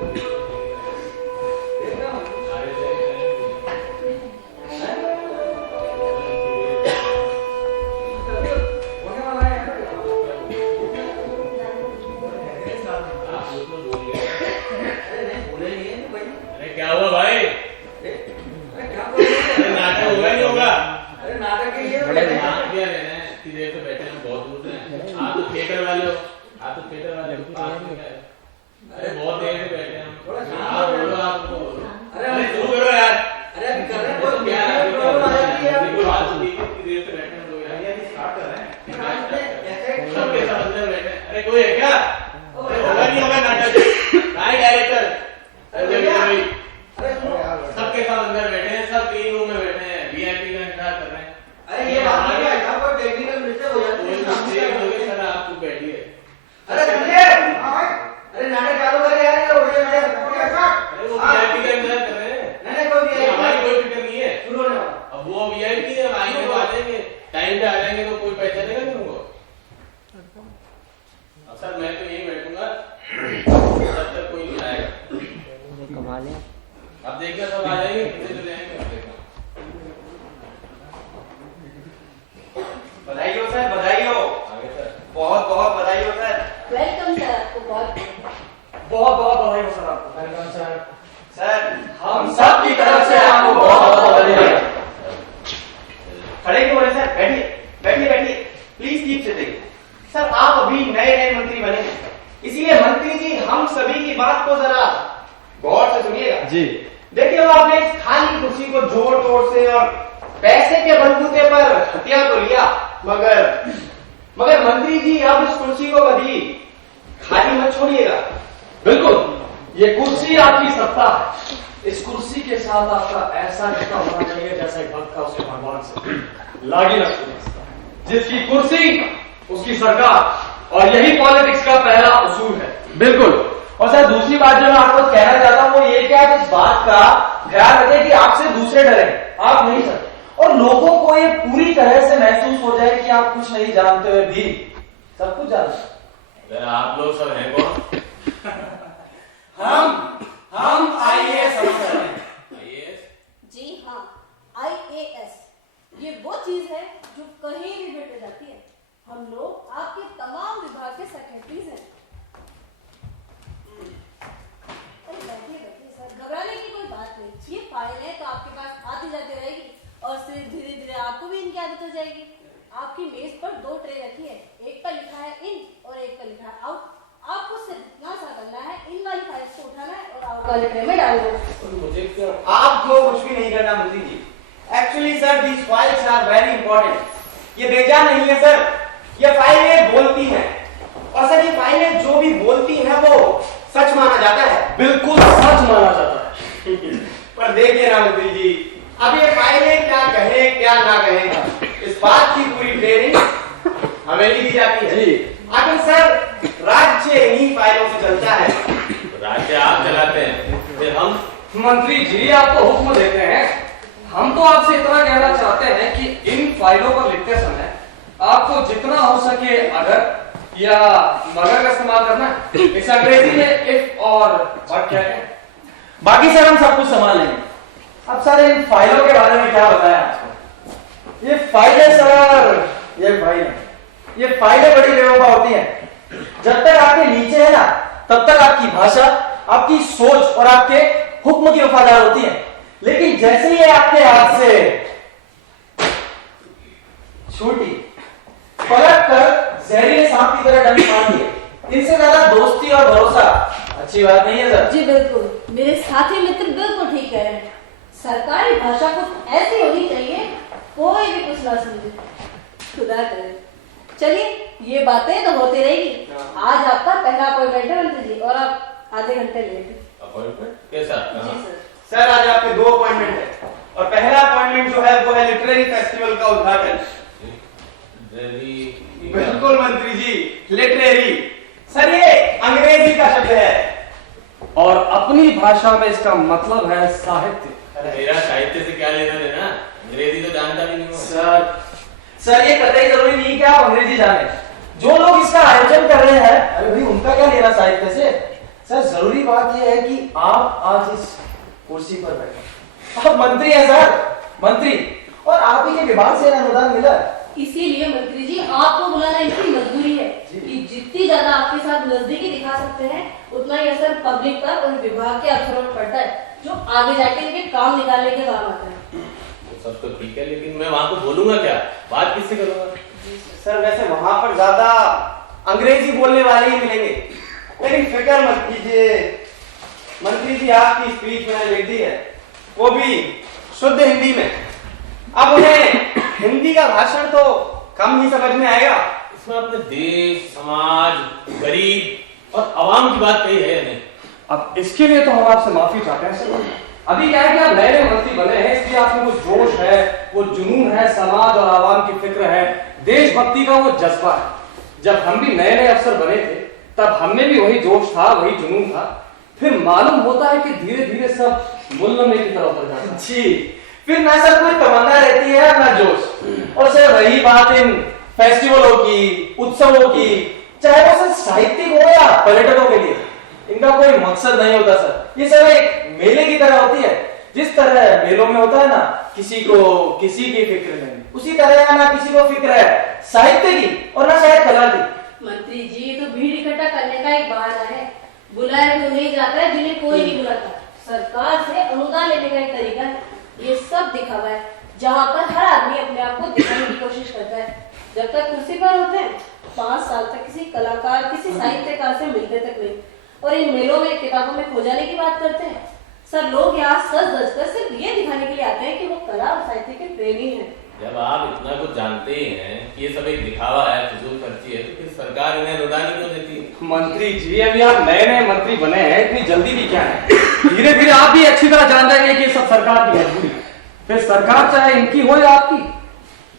क्या हुआ भाई? नाटक होगा नहीं होगा? अरे नाटक के लिए क्या लेना है? इतनी देर से बैठे हम बहुत दूर से। आप तो थिएटर वाले हो, आप तो थिएटर वाले हो। अरे बहुत देर से बैठे हम। आप बोलो, आप बोलो। अरे शुरू करो यार। अरे अभी कर रहे हैं तो क्या है? बिल्कुल बात सुनिए, इतनी देर से बैठे हैं लोग यार। ये स्टार्ट कर रहे हैं। सबके साथ अंदर बैठे। अरे कोई है क्या? अरे होगा नहीं होगा नाटक? काय डायरेक्टर? सबके साथ अंदर बैठे हैं, सब क्लीन रूम में बैठे हैं, वीआईपी का इंतजार कर रहे हैं। अरे ये बात नहीं है, यहाँ पर टेक्निकल मिस्टेक हो जाती है। सर आप चुप बैठिए। अरे समझे? अरे नाटक चालू करें यार, ये उड़े उड़े। अरे वो वीआईपी का इंतजार कर रहे हैं। नहीं कोई वीआईपी, हमारी कोई फिक्र नहीं है। सुनो ना, अब वो वीआईपी है, आएंगे तो आ जाएंगे, टाइम पे आ जाएंगे तो कोई पहचानेगा नहीं उनको। अब सर मैं तो यहीं बैठूंगा जब तक कोई नहीं आएगा। कमाल है। अब देखिए सब आ जाएंगे, कितने चले जाएंगे अब देखो। बधाई हो सर, बधाई हो। आगे सर। बहुत बहुत बधाई हो सर। वेलकम सर, आपको बहुत बहुत बधाई हो सर आपको। Welcome sir. सर हम सब की तरफ से आपको बहुत बहुत बधाई। खड़े क्यों हो रहे सर? बैठिए बैठिए बैठिए, प्लीज कीप सिटिंग। सर आप अभी नए नए मंत्री बने हैं, इसीलिए मंत्री जी हम सभी की बात को जरा गौर से सुनिएगा जी। देखिए वो आपने इस खाली कुर्सी को जोर तोड़ से और पैसे के बलबूते पर हथिया तो लिया, मगर मंत्री जी अब इस कुर्सी को कभी खाली मत छोड़िएगा। बिल्कुल, ये कुर्सी आपकी सत्ता है। इस कुर्सी के साथ आपका ऐसा रिश्ता होना चाहिए जैसे भक्त का उसके भगवान से। लागी लक्ष्मी, जिसकी कुर्सी उसकी सरकार, और यही पॉलिटिक्स का पहला उसूल है। बिल्कुल। और सर दूसरी बात जो मैं आपको कहना चाहता हूँ वो ये कि आप इस बात का ध्यान रखें कि आपसे दूसरे डरें, आप नहीं सर। और लोगों को ये पूरी तरह से महसूस हो जाए कि आप कुछ नहीं जानते हुए भी सब कुछ जानते हैं। आप लोग सब हैं कौन? हम आईएएस अफसर हैं। आईएएस? जी हाँ, IAS ये वो चीज है जो कहीं भी भेज जाती है। हम लोग आपके तमाम विभाग के सेक्रेटरीज हैं। अरे बैठिए बैठिए सर, घबराने की कोई बात नहीं। ये फाइल है तो आपके पास आती जाती रहेगी और फिर धीरे धीरे आपको भी इनकी आदत हो जाएगी। आपकी मेज पर 2 ट्रे रखी है, एक पर लिखा है इन और एक पर लिखा है आउट। आपको सिर्फ इतना सा करना है, इन वाली फाइल्स को उठाना है और आउट वाले ट्रे में डाल दो। मुझे क्या? आपको कुछ भी नहीं करना मंत्री जी। Actually sir these files are very important. ये बेजान नहीं है सर, ये फाइलें बोलती हैं और सर ये फाइलें जो भी बोलती हैं वो सच माना जाता है। बिल्कुल सच माना जाता है। पर देखिए ना मंत्री जी, अब ये फाइलें क्या कहें क्या ना कहें, इस बात की पूरी ट्रेनिंग हमें ही दी जाती है। आखिर सर राज्य इन्हीं फाइलों से चलता है। राज्य आप चलाते हैं, फिर हम? मंत्री जी आप तो हुक्म देते हैं, हम तो आपसे इतना कहना चाहते हैं कि इन फाइलों पर लिखते समय आपको जितना हो सके अगर या मगर का इस्तेमाल करना है। इस अंग्रेजी में इफ और बट क्या है, बाकी सर हम सब कुछ संभाल लेंगे। अब सर इन फाइलों के बारे में क्या बताया आपको? ये फाइलें सर, ये फाइलें बड़ी बेवफा होती हैं। जब तक आपके नीचे है ना तब तक आपकी भाषा, आपकी सोच और आपके हुक्म की वफादार होती है। लेकिन जैसे ही आपके हाथ से छूटी, पलट कर जहरीले सांप की तरह डंक मारती है। इनसे ज्यादा दोस्ती और भरोसा अच्छी बात नहीं है सर। जी बिल्कुल, मेरे साथी मित्र बिल्कुल ठीक कह रहे हैं। सरकारी भाषा कुछ ऐसी होनी चाहिए कोई भी कुछ ना समझे। खुदा करे। चलिए ये बातें तो होती रहेगी। आज आपका पहला अपॉइंटमेंट है मंत्री जी और आप आधे घंटे लेट हैं। अपॉइंटमेंट कैसा? जी सर। सर आज आपके 2 अपॉइंटमेंट है और पहला अपॉइंटमेंट जो है वो है लिटरेरी फेस्टिवल का उद्घाटन। बिल्कुल मंत्री जी, लिटरेरी। सर ये अंग्रेजी का शब्द है और अपनी भाषा में इसका मतलब है साहित्य। मेरा साहित्य से क्या लेना देना? अंग्रेजी तो जानता भी नहीं हूँ। सर ये कतई जरूरी नहीं कि आप अंग्रेजी जाने। जो लोग इसका आयोजन कर रहे हैं, अरे भाई उनका क्या लेना साहित्य से? सर जरूरी बात यह है कि आप आज इस कुर्सी पर बैठे। आप मंत्री हैं सर, मंत्री, और आप ही के विभाग से अनुदान मिला है। इसीलिए मंत्री जी आपको बुलाना इनकी मजबूरी है कि जितनी ज्यादा आपके साथ नजदीकी दिखा सकते हैं उतना ही असर पब्लिक पर और विभाग के अफसरों पर पड़ता है, जो आगे जाके इनके काम निकालने के काम आता है। सब तो ठीक है, लेकिन मैं वहां को बोलूंगा क्या, बात किससे करूंगा? सर वैसे वहां पर ज्यादा अंग्रेजी बोलने वाले ही मिलेंगे, लेकिन फिक्र मत कीजिए मंत्री जी, आपकी स्पीच मैंने लिख दी है, वो भी शुद्ध हिंदी में। अब उन्हें हिंदी का भाषण तो कम ही समझ में आएगा। इसमें अपने देश, समाज, गरीब और आवाम की बात कही है या नहीं? अब इसके लिए तो हम आपसे माफी चाहते हैं सर। अभी क्या है कि आप नए नए मंत्री बने हैं, इसलिए आप में वो जोश है, वो जुनून है, समाज और आवाम की फिक्र है, देशभक्ति का वो जज्बा है। जब हम भी नए नए अफसर बने थे तब हमें भी वही जोश था, वही जुनून था। फिर मालूम होता है कि धीरे धीरे सब मुल्लमे की तरफ बढ़ जाता है। जी, फिर ना सर कोई तमन्ना रहती है ना जोश। और सर रही बात इन फेस्टिवलों की, उत्सवों की, चाहे वो सर साहित्यिक हो या पर्यटकों के लिए, इनका कोई मकसद नहीं होता सर। ये सब एक मेले की तरह होती है। जिस तरह मेलों में होता है ना किसी को किसी की फिक्र नहीं, उसी तरह ना किसी को फिक्र है साहित्य की और ना शायद कला की। मंत्री जी ये तो भीड़ इकट्ठा करने का एक बहाना है, बुलाए तो नहीं जाता है जिन्हें कोई नहीं बुलाता। सरकार से अनुदान लेने का एक तरीका है, ये सब दिखावा है जहाँ पर हर आदमी अपने आप को दिखाने की कोशिश करता है। जब तक कुर्सी पर होते हैं 5 साल तक किसी कलाकार, किसी साहित्यकार से मिलते तक नहीं, और इन मेलों में, किताबों में खो जाने की बात करते हैं। सर लोग यहाँ सज धज कर सिर्फ ये दिखाने के लिए आते हैं कि वो कला और साहित्य के प्रेमी हैं। जब आप इतना कुछ जानते ही हैं कि ये सब एक दिखावा है, फिजूल खर्ची है, तो फिर सरकार इन्हें अनुदान क्यों देती है? मंत्री जी अभी आप नए नए मंत्री बने हैं, इतनी जल्दी भी क्या है? धीरे धीरे आप भी अच्छी तरह जान जाएंगे कि ये सब सरकार की मजबूरी है। फिर सरकार चाहे इनकी हो या आपकी,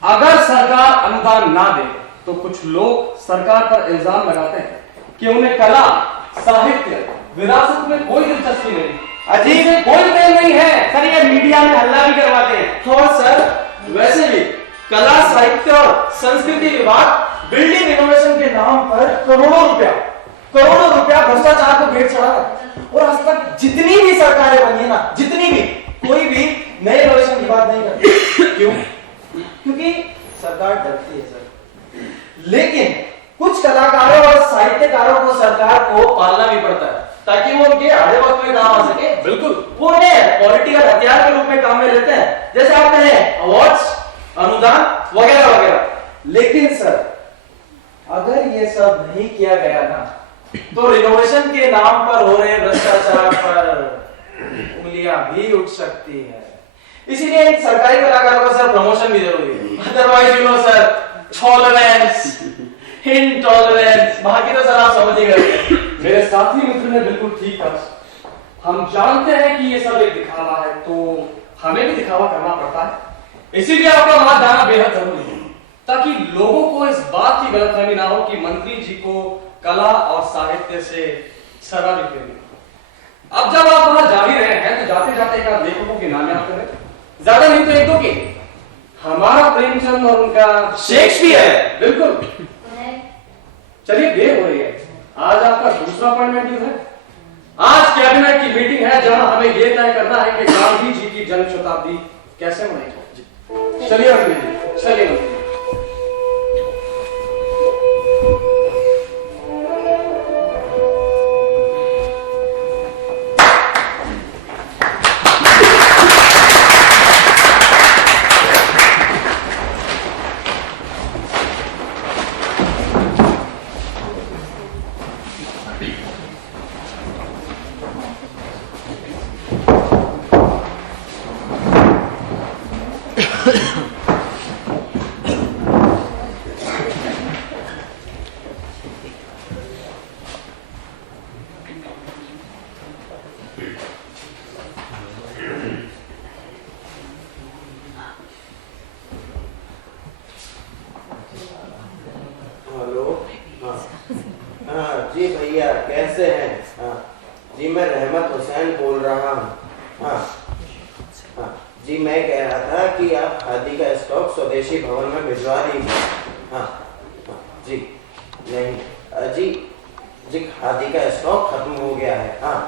अगर सरकार अनुदान ना दे तो कुछ लोग सरकार पर इल्जाम लगाते हैं कि उन्हें कला, साहित्य, विरासत में कोई दिलचस्पी नहीं, अजीब कोई प्रेम नहीं है। सर ये मीडिया में हल्ला भी करवाते हैं। और सर वैसे भी कला, साहित्य और संस्कृति विभाग बिल्डिंग इनोवेशन के नाम पर करोड़ों रुपया भ्रष्टाचार को भेंट चढ़ा है। और आज तक जितनी भी सरकारें बनी है ना, जितनी भी, कोई भी नए इनोवेशन की बात नहीं करती। क्यों? क्योंकि सरकार डरती है सर। लेकिन कुछ कलाकारों और साहित्यकारों को सरकार को पालना भी पड़ता है ताकि वो उनके आधे वक्त में काम आ सके। बिल्कुल, वो उन्हें पॉलिटिकल हथियार के रूप में काम में लेते हैं, जैसे आप कहें अवार्ड्स, अनुदान वगैरह वगैरह। लेकिन सर अगर ये सब नहीं किया गया ना तो रिनोवेशन के नाम पर हो रहे भ्रष्टाचार पर उंगलियां भी उठ सकती है। इसीलिए इन सरकारी कलाकारों का सर प्रमोशन भी जरूरी है। Otherwise you know sir, tolerance, intolerance, बाकी तो सर आप समझ ही गए। मेरे साथी मित्र ने बिल्कुल ठीक कहा। हम जानते हैं कि ये सब एक दिखावा है, तो हमें भी दिखावा करना पड़ता है। इसीलिए आपका वहां जाना बेहद जरूरी है, ताकि लोगों को इस बात की गलतफहमी ना हो कि मंत्री जी को कला और साहित्य से शराबी प्रेम। अब जब आप वहां जा भी रहे हैं तो जाते जाते एक आध लेखकों के नाम याद करें, ज्यादा नहीं तो एक दो के। हमारा प्रेमचंद और उनका शेक्सपियर। बिल्कुल। चलिए देर हो रही है, आज आपका दूसरा अपॉइंटमेंट क्यों है? आज कैबिनेट की मीटिंग है जहां हमें यह तय करना है कि गांधी जी की जन्म शताब्दी कैसे मनाएंगे। चलिए मंत्री जी, चलिए मंत्री जी। जी भैया कैसे हैं? हाँ जी, मैं रहमत हुसैन बोल रहा हूँ। हाँ हाँ जी, मैं कह रहा था कि आप खादी का स्टॉक स्वदेशी भवन में भिजवा दीजिए। हाँ हाँ जी, नहीं जी जी खादी का स्टॉक खत्म हो गया है। हाँ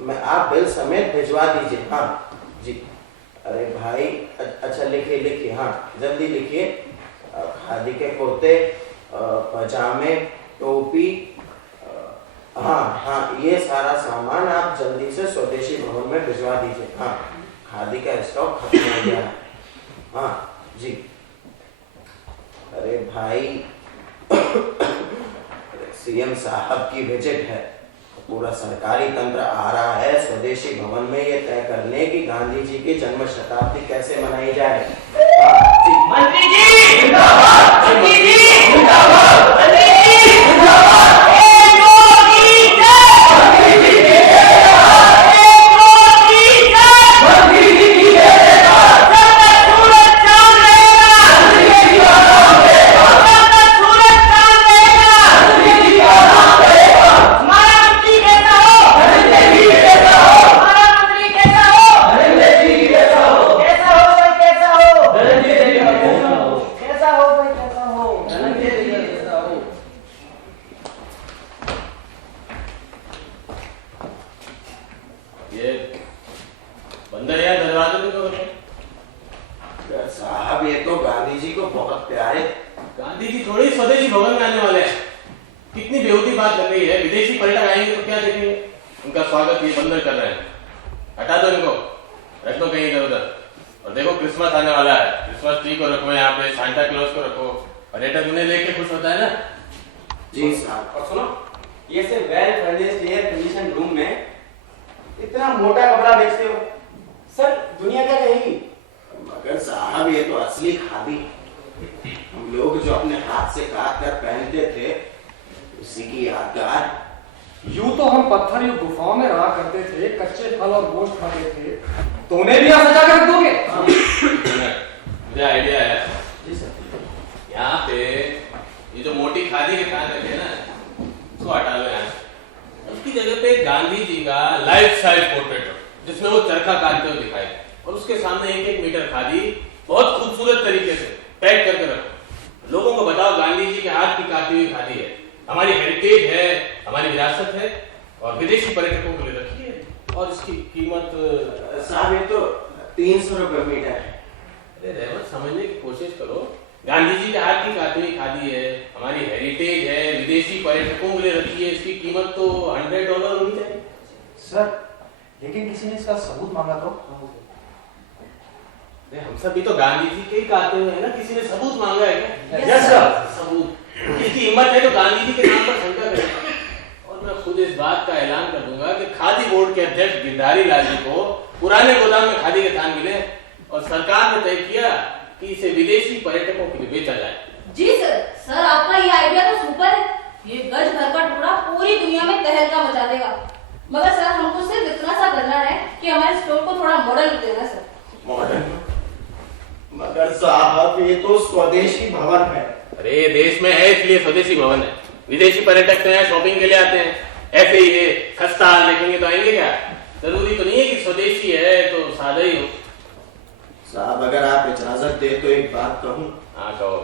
मैं आप बिल समेत भिजवा दीजिए। हाँ जी। अरे भाई अच्छा लिखिए लिखिए, हाँ जल्दी लिखिए। खादी के कुर्ते, पजामे, टोपी, हाँ हाँ ये सारा सामान आप जल्दी से स्वदेशी भवन में भिजवा दीजिए। हाँ खादी का स्टॉक खत्म हो गया है। हाँ जी। अरे भाई सीएम साहब की विजिट है, पूरा सरकारी तंत्र आ रहा है स्वदेशी भवन में ये तय करने की गांधी जी की जन्म शताब्दी कैसे मनाई जाए। मंत्री जी जिंदाबाद, मंत्री जी जिंदाबाद, मंत्री जी जिंदाबाद। साहब ये तो गांधी जी को बहुत प्यारे। गांधी जी थोड़ी स्वदेशी भवन में आने वाले हैं। कितनी बेहूदी बात कर रही है। विदेशी पर्यटक आएंगे तो क्या देखेंगे? उनका स्वागत ये बंदर कर रहे हैं। हटा दो इनको, रख दो कहीं इधर उधर। और देखो क्रिसमस आने वाला है, क्रिसमस ट्री को रखो यहाँ पे, सांता क्लॉज को रखो। पर्यटक उन्हें देख के खुश होता है ना। जी साहब। और सुनो, ये सिर्फ well furnished air condition room में इतना मोटा कपड़ा बेचते हो सर, दुनिया क्या कहेगी? मगर साहब ये तो असली खादी, हम लोग जो अपने हाथ से काट कर पहनते थे उसी की यादगार। यूं तो हम पत्थर युग गुफाओं में रहा करते थे, कच्चे फल और गोश्त खाते थे, तो उन्हें भी आप सजा कर रख दोगे? मुझे आइडिया है। जी सर। यहाँ पे ये जो मोटी खादी के कान रखे ना, उसको हटा लो यहाँ। उसकी जगह पे गांधी जी का लाइफ साइज पोर्ट्रेट हो, जिसमें वो चरखा काटते हुए दिखाए, और उसके सामने 1-1 मीटर खादी बहुत खूबसूरत तरीके से पैक करके रखो। लोगों को बताओ गांधी जी के हाथ की काटी हुई खादी है, हमारी हेरिटेज है, हमारी विरासत है, और विदेशी पर्यटकों के लिए रखी है। और इसकी कीमत साहब ये तो 300 रुपए मीटर है। अरे रहमत, समझने की कोशिश करो। गांधी जी के हाथ की काटी हुई खादी है, हमारी हेरिटेज है, विदेशी पर्यटकों के लिए रखी है, इसकी कीमत तो $100 होनी चाहिए। सर लेकिन किसी ने इसका सबूत मांगा तो? हम सब भी तो गांधी जी के ही काटे हुए हैं ना, किसी ने सबूत मांगा है क्या? Yes sir. सबूत इसकी हिम्मत है तो गांधी जी के नाम पर शंका करेगा। और मैं खुद इस बात का ऐलान कर दूंगा कि खादी बोर्ड के अध्यक्ष गिरधारी लाल जी को पुराने गोदाम में खादी के थान मिले, और सरकार ने तय किया कि इसे विदेशी पर्यटकों के लिए बेचा जाए। जी सर आपका ये आइडिया तो सुपर है। ये गज भर का टुकड़ा पूरी दुनिया में तहलका मचा देगा। मगर सर हमको सिर्फ इतना सा करना है कि हमारे स्टोर को थोड़ा मॉडर्न देना सर। मॉडर्न? मगर साहब ये तो स्वदेशी भवन है। अरे देश में है इसलिए स्वदेशी भवन है। विदेशी पर्यटक तो यहाँ शॉपिंग के लिए आते हैं, ऐसे ही है खस्ता हाल देखेंगे तो आएंगे क्या? जरूरी तो नहीं है कि स्वदेशी है तो सादा ही हो। साहब अगर आप इजाजत दे तो एक बात कहूं? हाँ कहो।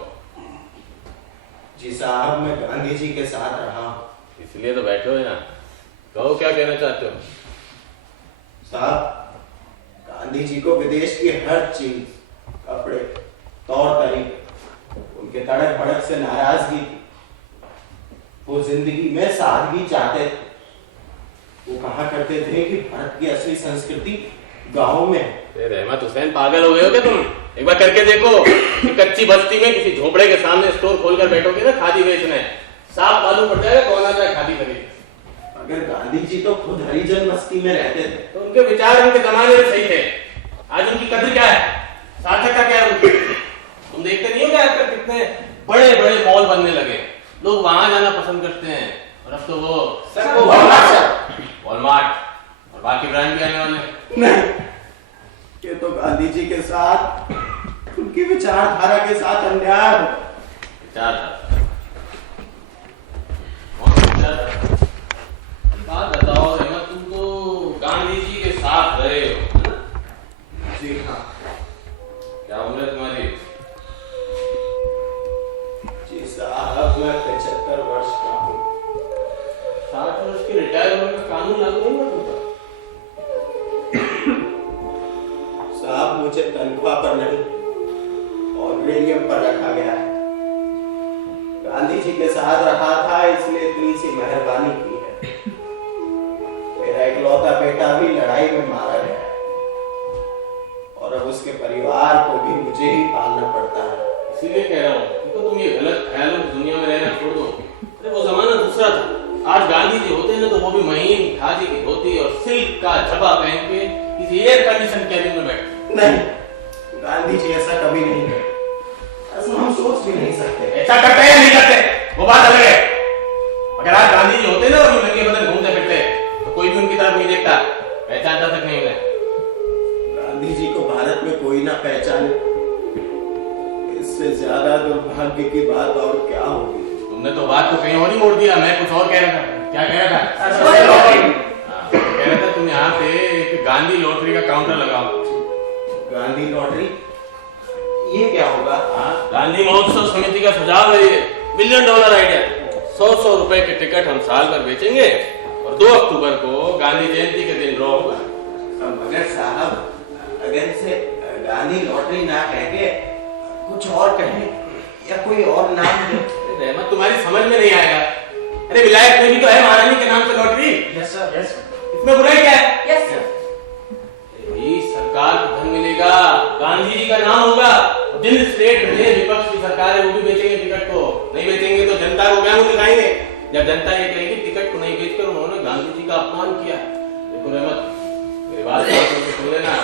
जी साहब मैं गांधी जी के साथ रहा हूं। इसलिए तो बैठे हो यहाँ, कहो क्या कहना चाहते हो? साहब गांधी जी को विदेश की हर चीज, कपड़े, तौर तरीके, उनके तड़क भड़क से नाराजगी थी। वो जिंदगी में सादगी चाहते थे। वो कहा करते थे कि भारत की असली संस्कृति गाँव में है। रहमत हुसैन पागल हो गए हो क्या तुम? एक बार करके देखो कि कच्ची बस्ती में किसी झोपड़े के सामने स्टोर खोलकर बैठोगे ना खादी बेचने, साफ मालूम पड़ जाएगा कौन आता है खादी खरीदने। अगर गांधी जी तो खुद हरिजन बस्ती में रहते थे। तो उनके विचार उनके जमाने में सही थे, आज उनकी कद्र क्या है, सार्थकता क्या है उनकी? तुम देखते नहीं हो क्या आजकल कितने बड़े बड़े मॉल बनने लगे, लोग वहां जाना पसंद करते हैं। और अब तो वो वॉलमार्ट और बाकी ब्रांड भी आने वाले। नहीं, ये तो गांधी जी के साथ, उनकी विचारधारा के साथ अन्याय हो। बात बताओ रहमत, तुम तो गांधी जी के साथ रहे हो ना? जी हाँ। क्या उम्र है तुम्हारी? जी साहब मैं 75 वर्ष का हूँ। तनख्वाह पर नहीं ऑर्डिनेरियम पर रखा गया है। गांधी जी के साथ रहा था इसलिए इतनी सी मेहरबानी की है। मेरा इकलौता बेटा भी लड़ाई में मारा गया है और अब उसके परिवार को भी मुझे ही पालना पड़ता है। इसीलिए कह रहा हूँ तो तुम ये गलत ख्यालों की दुनिया में रहना छोड़ दो। अरे वो जमाना दूसरा था। आज गांधी जी होते ना तो वो भी महीन खादी की धोती और सिल्क का झब्बा पहन के किसी एयर कंडीशन कैबिन में बैठे। नहीं, गांधी जी ऐसा कभी नहीं करते, ऐसा हम सोच भी नहीं सकते। ऐसा करते हैं नहीं करते वो बात अलग है। अगर आज गांधी जी होते ना और नंगे बदन घूमते फिरते तो कोई भी उनकी तरफ नहीं देखता, पहचानता तक नहीं उन्हें। गांधी जी को भारत में कोई ना पहचाने, इससे ज्यादा दुर्भाग्य की बात और क्या होगी। तुमने तो बात को कहीं और ही मोड़ दिया। मैं कुछ और कह रहा था। क्या कह रहा था? कह रहा था तुम यहाँ पे एक गांधी लॉटरी का काउंटर लगाओ। गांधी लॉटरी, ये क्या होगा? गांधी महोत्सव समिति का सुझाव है ये। $1 बिलियन आइडिया। 100 रुपए के टिकट हम साल भर बेचेंगे और 2 अक्टूबर को गांधी जयंती के दिन ड्रॉ होगा। मगर साहब, अगर इसे गांधी लॉटरी ना कह के कुछ और कहें या कोई और नाम दे। रहमत तुम्हारी समझ में नहीं आएगा। अरे विलायत में भी तो है महारानी के नाम से lottery. Yes sir, yes sir. इसमें बुराई क्या है? Yes sir. भाई सरकार को धन मिलेगा, गांधी जी का नाम होगा। जिन स्टेट में विपक्ष की सरकार है वो भी बेचेंगे टिकट को। नहीं बेचेंगे तो जनता को क्या मुंह दिखाएंगे? जब जनता ये कहेगी टिकट को नहीं बेचकर उन्होंने गांधी जी का अपमान किया। देखो रहमत, मेरी बात सुन लेना।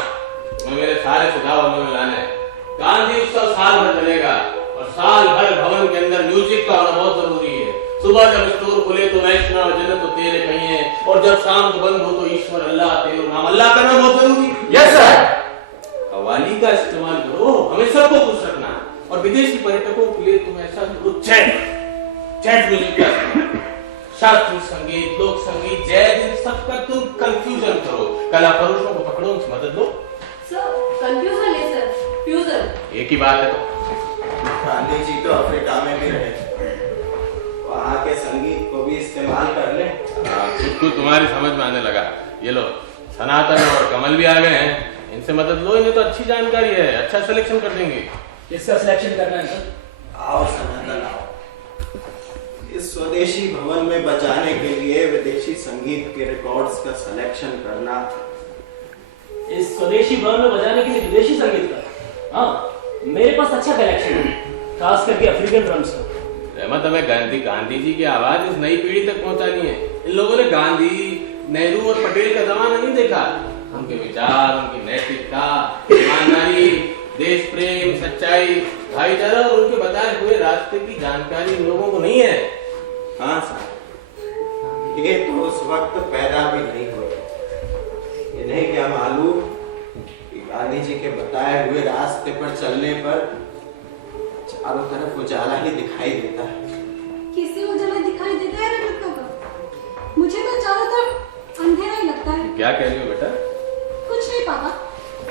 मैं मेरे सारे सुझाव अमल में लाने हैं। गांधी उत्सव साल भर चलेगा और साल भर भवन के अंदर म्यूजिक का होना बहुत जरूरी है। सुबह जब स्टोर खुले तो वैष्णव जन्नत तो तेरे कहिए और जब शाम को बंद हो तो ईश्वर अल्लाह तेरे नाम अल्लाह करना बहुत जरूरी है। Yes sir. कव्वाली का इस्तेमाल करो, हमें सबको खुश रखना। और विदेशी पर्यटकों के लिए तुम ऐसा करो चैट म्यूजिक का इस्तेमाल, शास्त्रीय संगीत, लोक संगीत, जैज, इन सबका तुम कंफ्यूजन करो। कला परुषों को पकड़ो, उनसे मदद लो। सर कंफ्यूजन नहीं सर, फ्यूजन। एक ही बात है तो। गांधी जी तो अफ्रीका में भी रहे, वहाँ के संगीत को भी इस्तेमाल कर ले। कुछ तुम्हारी समझ में आने लगा। ये लो सनातन और कमल भी आ गए हैं, इनसे मदद लो। इन्हें तो अच्छी जानकारी है, अच्छा सिलेक्शन कर देंगे। किसका सिलेक्शन करना है सर? आओ सनातन आओ। इस स्वदेशी भवन में बजाने के लिए विदेशी संगीत के रिकॉर्ड्स का सिलेक्शन करना। इस स्वदेशी भवन में बजाने के लिए विदेशी संगीत का? हाँ, मेरे पास अच्छा कलेक्शन है, खास करके अफ्रीकन ड्रम्स का। रहमत, हमें गांधी जी की आवाज इस नई पीढ़ी तक पहुंचानी है। इन लोगों ने गांधी, नेहरू और पटेल का जमाना नहीं देखा। उनके विचार, उनकी नैतिकता, ईमानदारी, देश प्रेम, सच्चाई, भाईचारा और उनके बताए हुए रास्ते की जानकारी इन लोगों को नहीं है। हाँ साहब, ये तो उस वक्त पैदा भी नहीं हुए। इन्हें क्या मालूम कि गांधी जी के बताए हुए रास्ते पर चलने पर चारों तरफ उजाला ही दिखाई देता है। किसी उजाला दिखाई देता है रहमत काका? मुझे तो चारों तरफ अंधेरा ही लगता है। क्या कह रही हो बेटा? कुछ नहीं पापा,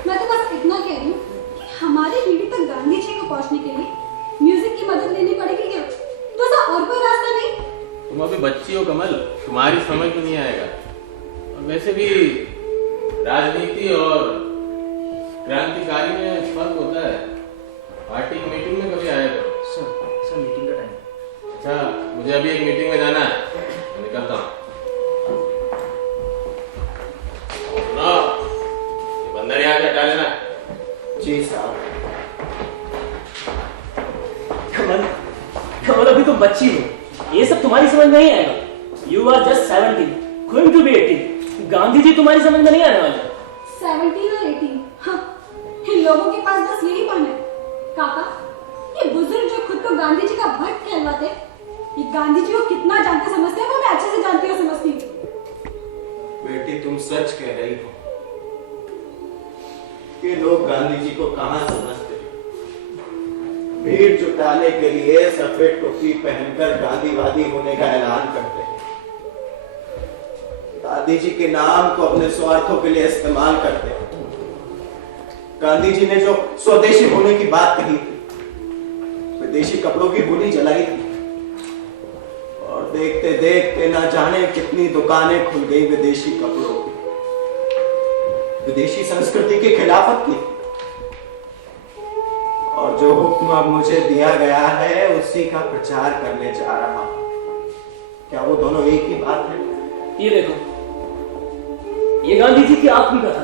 मैं तो बस इतना कह रही हूँ कि हमारी पीढ़ी तक गांधी जी को पहुँचने के लिए म्यूजिक की मदद लेनी पड़ेगी क्या? दूसरा और कोई रास्ता नहीं? तुम अभी बच्ची हो कमल, तुम्हारी समझ में नहीं आएगा। और वैसे भी राजनीति और क्रांतिकारी में फर्क होता है। पार्टी की मीटिंग में कभी आया करो। सर मीटिंग का टाइम। अच्छा, मुझे अभी एक मीटिंग में जाना है, मैं निकलता हूँ। सुनो, ये बंदर यहाँ से हटा लेना। जी साहब। कमल, कमल अभी तुम बच्ची हो, ये सब तुम्हारी समझ में नहीं आएगा। You are just 17, going to be 18. Gandhi ji तुम्हारी समझ में नहीं आने वाले। 17 और 18, हाँ, इन लोगों के पास बस यही बहाना है। काका, ये बुजुर्ग जो खुद को गांधी जी का भक्त कहलाते, ये गांधी जी को कितना जानते समझते हैं वो मैं अच्छे से जानती हूँ, समझती हूँ। बेटी तुम सच कह रही हो। ये लोग गांधी जी को कहाँ समझते? भीड़ जुटाने के लिए सफेद टोपी पहनकर गांधीवादी होने का ऐलान करते हैं। गांधी जी के नाम को अपने स्वार्थों के लिए इस्तेमाल करते हैं। गांधी जी ने जो स्वदेशी होने की बात कही थी, विदेशी कपड़ों की होली जलाई थी, और देखते देखते ना जाने कितनी दुकानें खुल गई विदेशी कपड़ों की। विदेशी संस्कृति की खिलाफत की। और जो हुक्म अब मुझे दिया गया है उसी का प्रचार करने जा रहा हूं। क्या वो दोनों एक ही बात है? ये देखो, ये गांधी जी की आत्मकथा,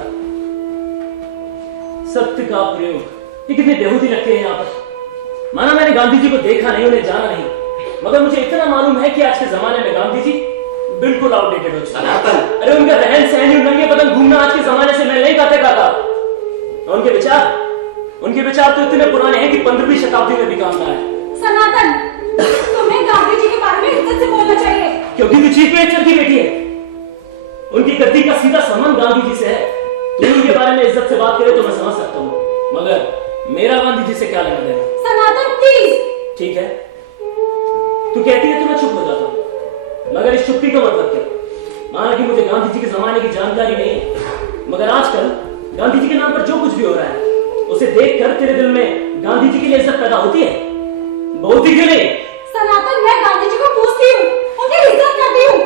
सत्य का प्रयोग, ये कितने बेहूदी लगते हैं यहाँ पर। माना मैंने गांधी जी को देखा नहीं, उन्हें जाना नहीं, मगर मुझे इतना मालूम है कि आज के जमाने में गांधी जी बिल्कुल आउटडेटेड हो चुके हैं। अरे उनका रहन सहन, नंगे बदन घूमना आज के जमाने से मेल नहीं खाते काका। उनके विचार तो इतने पुराने हैं कि 15वीं शताब्दी में भी काम ना है। सनातन, तुम्हें गांधी जी के बारे में इज्जत से बोलना चाहिए। क्योंकि वो चीफ मिनिस्टर की बेटी है, उनकी गद्दी का सीधा संबंध गांधी जी से है। तुम उनके बारे में इज्जत से बात करे तो मैं समझ सकता हूँ, मगर मेरा गांधी जी से क्या लेना देना? सनातन प्लीज। ठीक है, तू कहती है तो मैं चुप हो जाता हूँ, मगर इस चुप्पी का मतलब क्या? माना कि मुझे गांधी जी के जमाने की जानकारी नहीं है, मगर आजकल गांधी जी के नाम पर जो कुछ भी हो रहा है उसे देखकर तेरे दिल में गांधी जी के लिए इज्जत पैदा होती है? होती क्यों नहीं? सनातन, मैं गांधी जी को पूछती हूँ, उनकी इज्जत करती हूँ।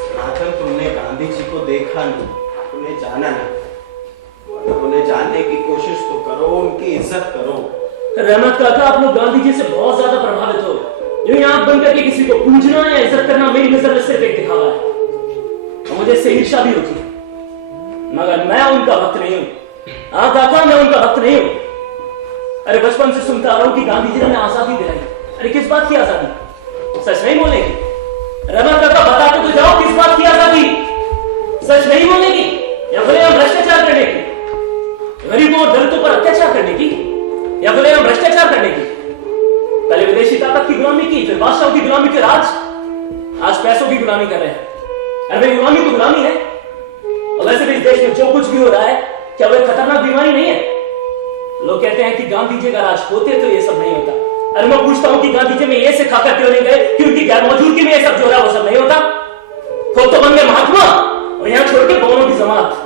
सनातन, तुमने गांधी जी को देखा नहीं, उन्हें जाना नहीं, और उन्हें जानने की कोशिश तो करो, उनकी इज्जत करो। रहमत काका, आप लोग गांधी जी से बहुत ज्यादा प्रभावित हो। यूं ही आंख बंद करके किसी को पूजना या इज्जत करना मेरी नजर में सिर्फ एक दिखावा है, और मुझे इससे ईर्ष्या भी होती है, मगर मैं उनका भक्त नहीं हूं। हाँ काका, मैं उनका भक्त नहीं हूं। अरे बचपन से सुनता रहा हूं कि गांधी जी ने हमें आजादी दिलाई। अरे किस बात की आजादी? सच नहीं बोलेगी? रहमत काका, बताते तो जाओ, किस बात की आजादी? सच नहीं बोलेगी या बोले हम भ्रष्टाचार करने की, गरीबों और दलितों पर अत्याचार करने की, या बोले हम भ्रष्टाचार करने की? पहले विदेशी ताकत की गुलामी की, फिर बादशाहों की गुलामी, फिर आज पैसों की गुलामी कर रहे हैं। अरे गुलामी तो गुलामी है। और वैसे भी इस देश में जो कुछ भी हो रहा है, क्या वो एक खतरनाक बीमारी नहीं है? लोग कहते हैं कि गांधी जी अगर आज होते तो ये सब नहीं होता। अरे मैं पूछता हूं कि गांधी जी में ये से खाकर क्यों नहीं गए कि उनकी गैर मौजूदगी में ये सब जो हो रहा है वो सब नहीं होता? खुद तो बन गए महात्मा और यहाँ छोड़ के पवनों की जमात।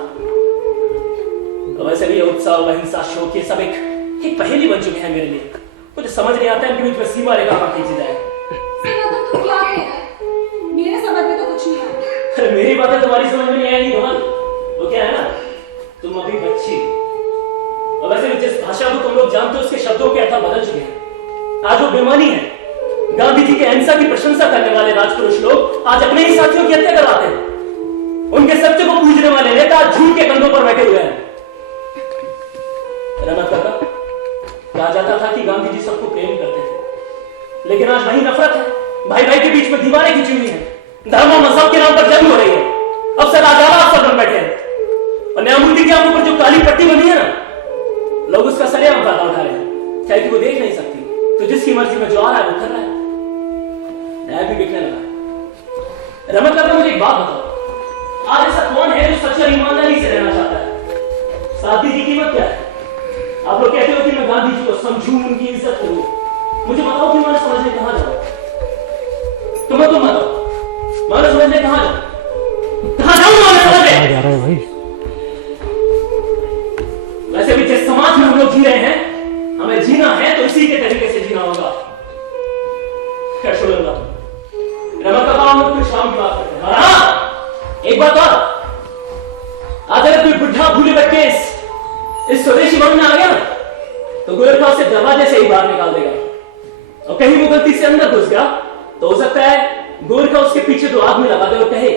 वैसे भी उत्साह, अहिंसा, शौक, ये सब एक पहेली बन चुके हैं मेरे लिए। मुझे समझ नहीं आता है कि बीच में सीमा रेखा कहां खींची जाए। सनातन, तू क्या कह रहा है? मेरे समझ में तो कुछ नहीं आता। अरे मेरी बातें तुम्हारी समझ में नहीं आएगी धवल। वो क्या है ना, तुम अभी बच्ची हो, और वैसे भी जिस भाषा को तुम लोग जानते हो उसके शब्दों के अर्थ बदल चुके हैं। आज वो बेमानी है। गांधी जी के अहिंसा की प्रशंसा करने वाले राजपुरुष लोग आज अपने ही साथियों की हत्या करवाते हैं। उनके सत्य को पूजने वाले नेता झूठ के कंधों पर बैठे हुए हैं। रहमत काका, कहा जाता था कि गांधी जी सबको प्रेम करते थे, लेकिन आज वही नफरत है। भाई भाई के बीच में दीवारें खिंची हुई हैं, धर्म और मजहब के नाम पर जंग हो रही है। अब से राजाला अफसर बन बैठे हैं, और न्यायमूर्ति की आंखों पर जो काली पट्टी बनी है ना, लोग उसका सरेआम फायदा उठा रहे हैं। क्या कि वो देख नहीं सकती, तो जिसकी मर्जी में जो आ रहा है वो कर रहा है। न्याय भी बिकने लगा है। रहमत काका, मुझे एक बात बताओ, आज ऐसा कौन है जो सच्चा ईमानदारी से रहना चाहता है? शादी की कीमत क्या है? आप लोग कहते हो कि मैं गांधी जी को समझूं, उनकी इज्जत करूं। मुझे बताओ कि मैं समझने कहां जाऊं? तुम बताओ, मैं समझने कहां जाऊं? कहां जाऊं मैं समझने? जा रहा है भाई। वैसे भी जिस समाज में हम लोग जी रहे हैं, हमें जीना है तो इसी के तरीके से जीना होगा। क्या छोड़ूंगा? रहमत काका, हम लोग फिर शाम की बात करते हैं। हाँ, एक बात और, आज अगर कोई बुढ़ा भूले बैठे इस स्वदेशी वन में आ गया तो गोरखा उसे दरवाजे से ही बाहर निकाल देगा, और कहीं वो गलती से अंदर घुस गया तो हो सकता है गोरखा उसके पीछे दो आदमी लगा दे और कहे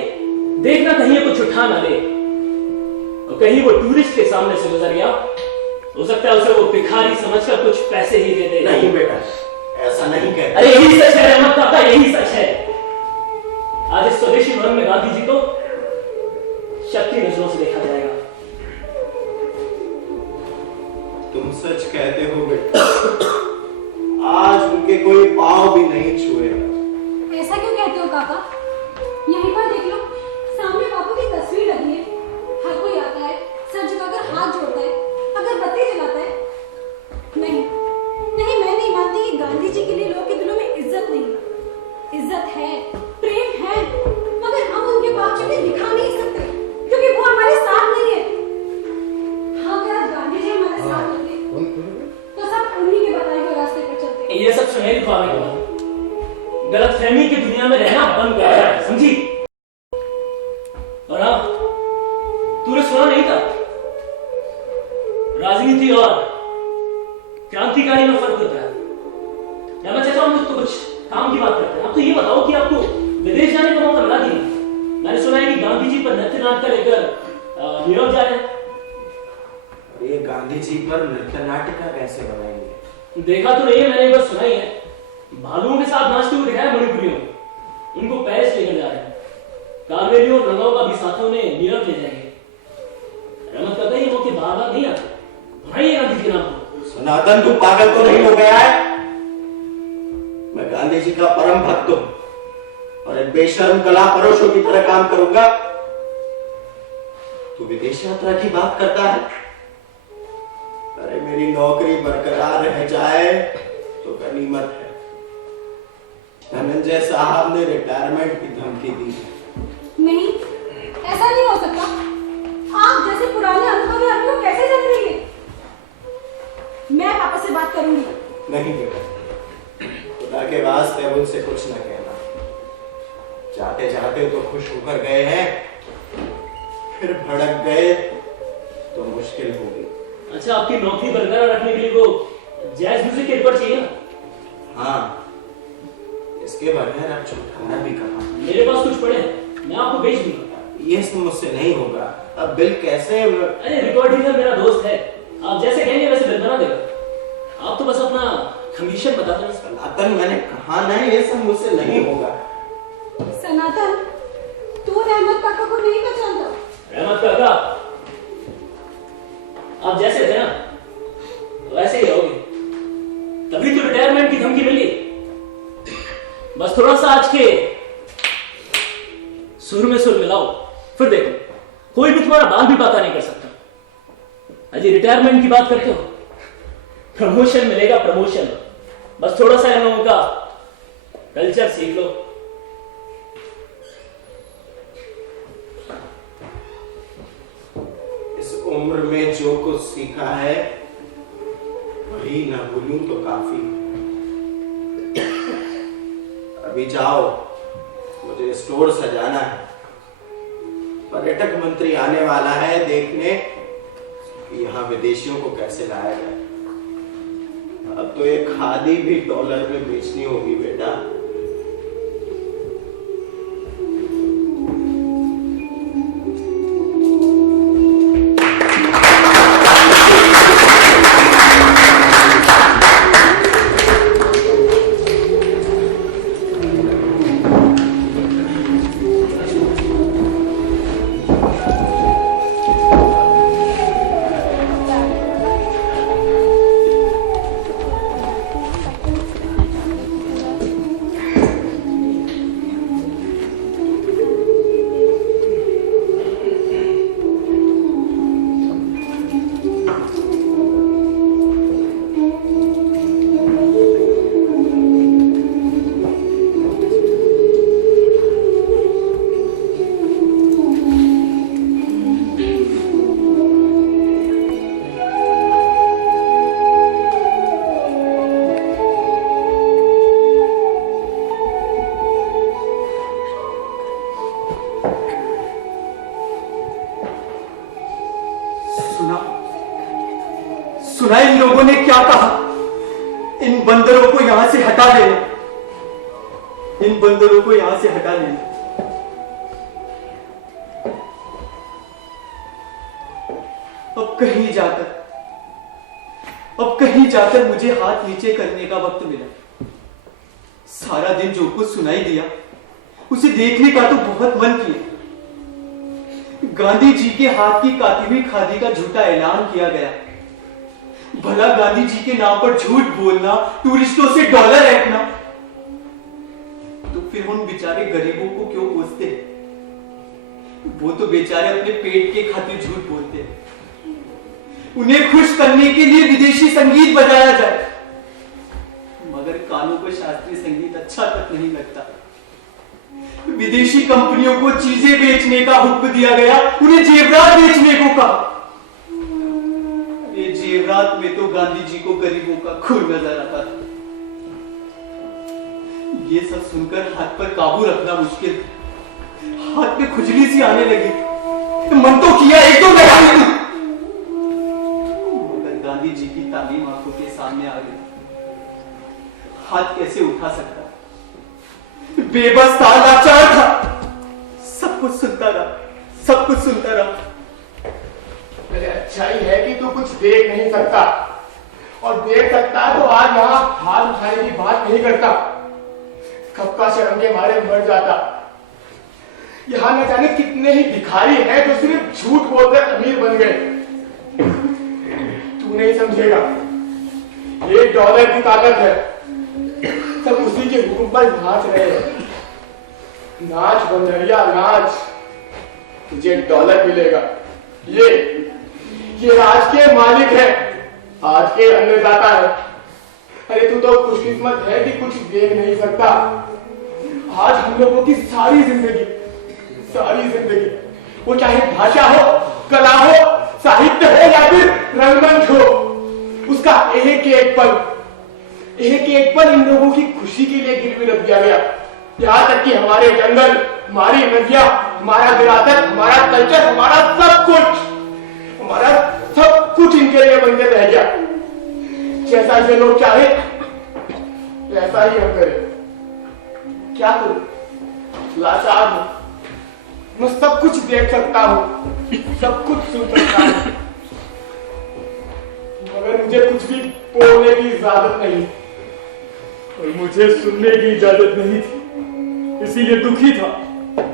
देखना कहीं कुछ उठा ना ले, और कहीं वो टूरिस्ट के सामने से गुजर गया, हो सकता है उसे वो भिखारी समझकर कुछ पैसे ही दे दे। नहीं बेटा, ऐसा नहीं कहते। अरे यही सच है रहमत काका, यही सच है। आज इस स्वदेशी वन में गांधी जी को शक्ति नजरों से देखा जाएगा। तुम सच कहते हो बेटा, आज उनके कोई पांव भी नहीं छुएगा। ऐसा क्यों कहते हो काका? यहीं पर देख लो, सामने बापू की तस्वीर लगी है। हर कोई आता है, सर झुकाकर हाथ जोड़ता है, अगरबत्ती जलाता है। नहीं नहीं, मैं नहीं मानती कि गांधी जी के लिए लोगों के दिलों में इज्जत नहीं। इज्जत है, प्रेम है, मगर हम उनके बावजूद भी दिखा नहीं सकते क्योंकि वो हमारे साथ नहीं है। हाँ, अगर गांधी जी हमारे साथ होंगे तो सब उन्हीं के बताए हुए रास्ते पर चलते। ये सब सुनहरी ख्वाबें के बाद गलतफहमी की दुनिया में रहना बंद कर दिया है, समझी? और हाँ, तूने सुना नहीं था, राजनीति और क्रांति पर नृत्य नाट्य लेकर नीरव जा रहे हैं। ये गांधी जी पर नृत्य नाटिका कैसे बनाएंगे? देखा तो नहीं है, मैंने बस सुना ही है। भालुओं के साथ नाचते हुए दिखाया मणिपुरियों, उनको पेरिस लेकर जा रहे हैं। कार्मेलियों और रंगाओं का भी साथों ने नीरव ले जाएंगे। रमत करता ही मौके बार बार नहीं आते। भाई गांधी जी के नाम सनातन, तू पागल तो नहीं हो गया है? मैं गांधी जी का परम भक्त हूं और एक बेशर्म कला परोशों की तरह काम करूंगा। तू विदेश यात्रा की बात करता है? अरे मेरी नौकरी बरकरार रह जाए तो गनीमत है। धनंजय साहब ने रिटायरमेंट की धमकी दी है। नहीं, ऐसा नहीं हो सकता। आप जैसे पुराने अनुभवी आदमी को कैसे जान लेंगे? मैं पापा से बात करूंगी। नहीं बेटा, खुदा के वास्ते उनसे कुछ न कहना। जाते जाते तो खुश होकर गए हैं, फिर भड़क गए तो मुश्किल होगी। अच्छा, आपकी नौकरी बरकरार रखने के लिए वो जैज म्यूजिक के रिकॉर्ड चाहिए ना? हाँ, इसके बगैर अब छुटकारा भी कहाँ? मेरे पास कुछ पड़े हैं, मैं आपको भेज दूंगा। ये मुझसे नहीं होगा। अब बिल कैसे? अरे रिकॉर्ड डीलर मेरा दोस्त है, आप जैसे कहेंगे वैसे बिल बना देगा। आप तो बस अपना कमीशन बता देना। सनातन, मैंने कहा ना, ये सब मुझसे नहीं होगा। सनातन, तू रहमत काका को नहीं पहचानता? रहमत काका, आप जैसे थे ना वैसे ही रहोगे। तभी तो रिटायरमेंट की धमकी मिली। बस थोड़ा सा आज के सुर में सुर मिलाओ, फिर देखो कोई भी तुम्हारा बाल भी बाता नहीं कर सकता। अजी रिटायरमेंट की बात करते हो, प्रमोशन मिलेगा, प्रमोशन। बस थोड़ा सा इन लोगों का कल्चर सीख लो। इस उम्र में जो कुछ सीखा है वही ना भूलूं तो काफी। अभी जाओ, मुझे स्टोर सजाना है। पर्यटक मंत्री आने वाला है देखने कि यहाँ विदेशियों को कैसे लाया जाए। अब तो एक खादी भी डॉलर में बेचनी होगी बेटा। सुना इन लोगों ने क्या कहा? इन बंदरों को यहां से हटा देना, इन बंदरों को यहां से हटा देना। अब कहीं जाकर मुझे हाथ नीचे करने का वक्त मिला। सारा दिन जो कुछ सुनाई दिया उसे देखने का तो बहुत मन किया। गांधी जी के हाथ की काटी हुई खादी का झूठा ऐलान किया गया। भला गांधी जी के नाम पर झूठ बोलना, टूरिस्टों से डॉलर ऐंठना, तो फिर उन बेचारे गरीबों को क्यों कोसते हैं? वो तो बेचारे अपने पेट के खातिर झूठ बोलते हैं। उन्हें खुश करने के लिए विदेशी संगीत बजाया जाए, मगर कानों को शास्त्रीय संगीत अच्छा तक नहीं लगता। विदेशी कंपनियों को चीजें बेचने का हुक्म दिया गया, उन्हें जेवरात बेचने को कहा। ये जेवरात में तो गांधी जी को गरीबों का खून नजर आता था। ये सब सुनकर हाथ पर काबू रखना मुश्किल था। हाथ में खुजली सी आने लगी। मन तो किया एक दो लगा दी, मगर गांधी जी की तालीम आंखों के सामने आ गई। हाथ कैसे उठा सकता? बेबस था, लाचार था। सब कुछ सुनता रहा, सब कुछ सुनता रहा। अरे अच्छा ही है कि तू कुछ देख नहीं सकता, और देख सकता तो आज यहाँ हाथ उठाने की बात नहीं करता। कब का शर्म के मारे मर जाता। यहाँ न जाने कितने ही भिखारी हैं जो सिर्फ झूठ बोलकर अमीर बन गए। तू नहीं समझेगा, $1 की ताकत है, सब उसी के हुक्म पर नाच रहे हैं। नाच बंदरिया नाच, तुझे $1 मिलेगा। ये राज के मालिक है, आज के अन्नदाता है। अरे तू तो खुशकिस्मत है कि कुछ देख नहीं सकता। आज हम लोगों की सारी जिंदगी, वो चाहे भाषा हो, कला हो, साहित्य हो या फिर रंगमंच हो, उसका एक एक पल इन लोगों की खुशी के लिए गिरवी रख दिया गया। यहाँ तक कि हमारे जंगल, हमारी नदियां, हमारा विरासत, हमारा कल्चर, हमारा सब कुछ इनके लिए बनकर रह गया। जैसा ये लोग चाहे वैसा ही हम करें। क्या करूं? लाचार हूं। मैं सब कुछ देख सकता हूं, सब कुछ सुन सकता हूं, मगर मुझे कुछ भी बोलने की इजाजत नहीं, और मुझे सुनने की इजाजत नहीं थी, इसीलिए दुखी था।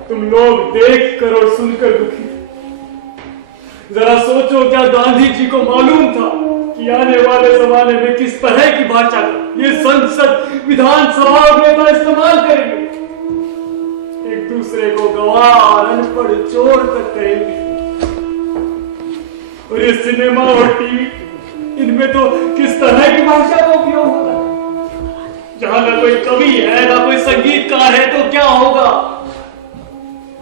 तुम लोग देख कर और सुनकर दुखी थे। जरा सोचो, क्या गांधी जी को मालूम था कि आने वाले जमाने में किस तरह की भाषा ये संसद, विधानसभा में तो इस्तेमाल करेंगे, एक दूसरे को गवार, अनपढ़, चोर तक कहेंगे। और ये सिनेमा और टीवी, इनमें तो किस तरह की भाषा का उपयोग होता है। जहां ना कोई कवि है, ना कोई संगीतकार है, तो क्या होगा?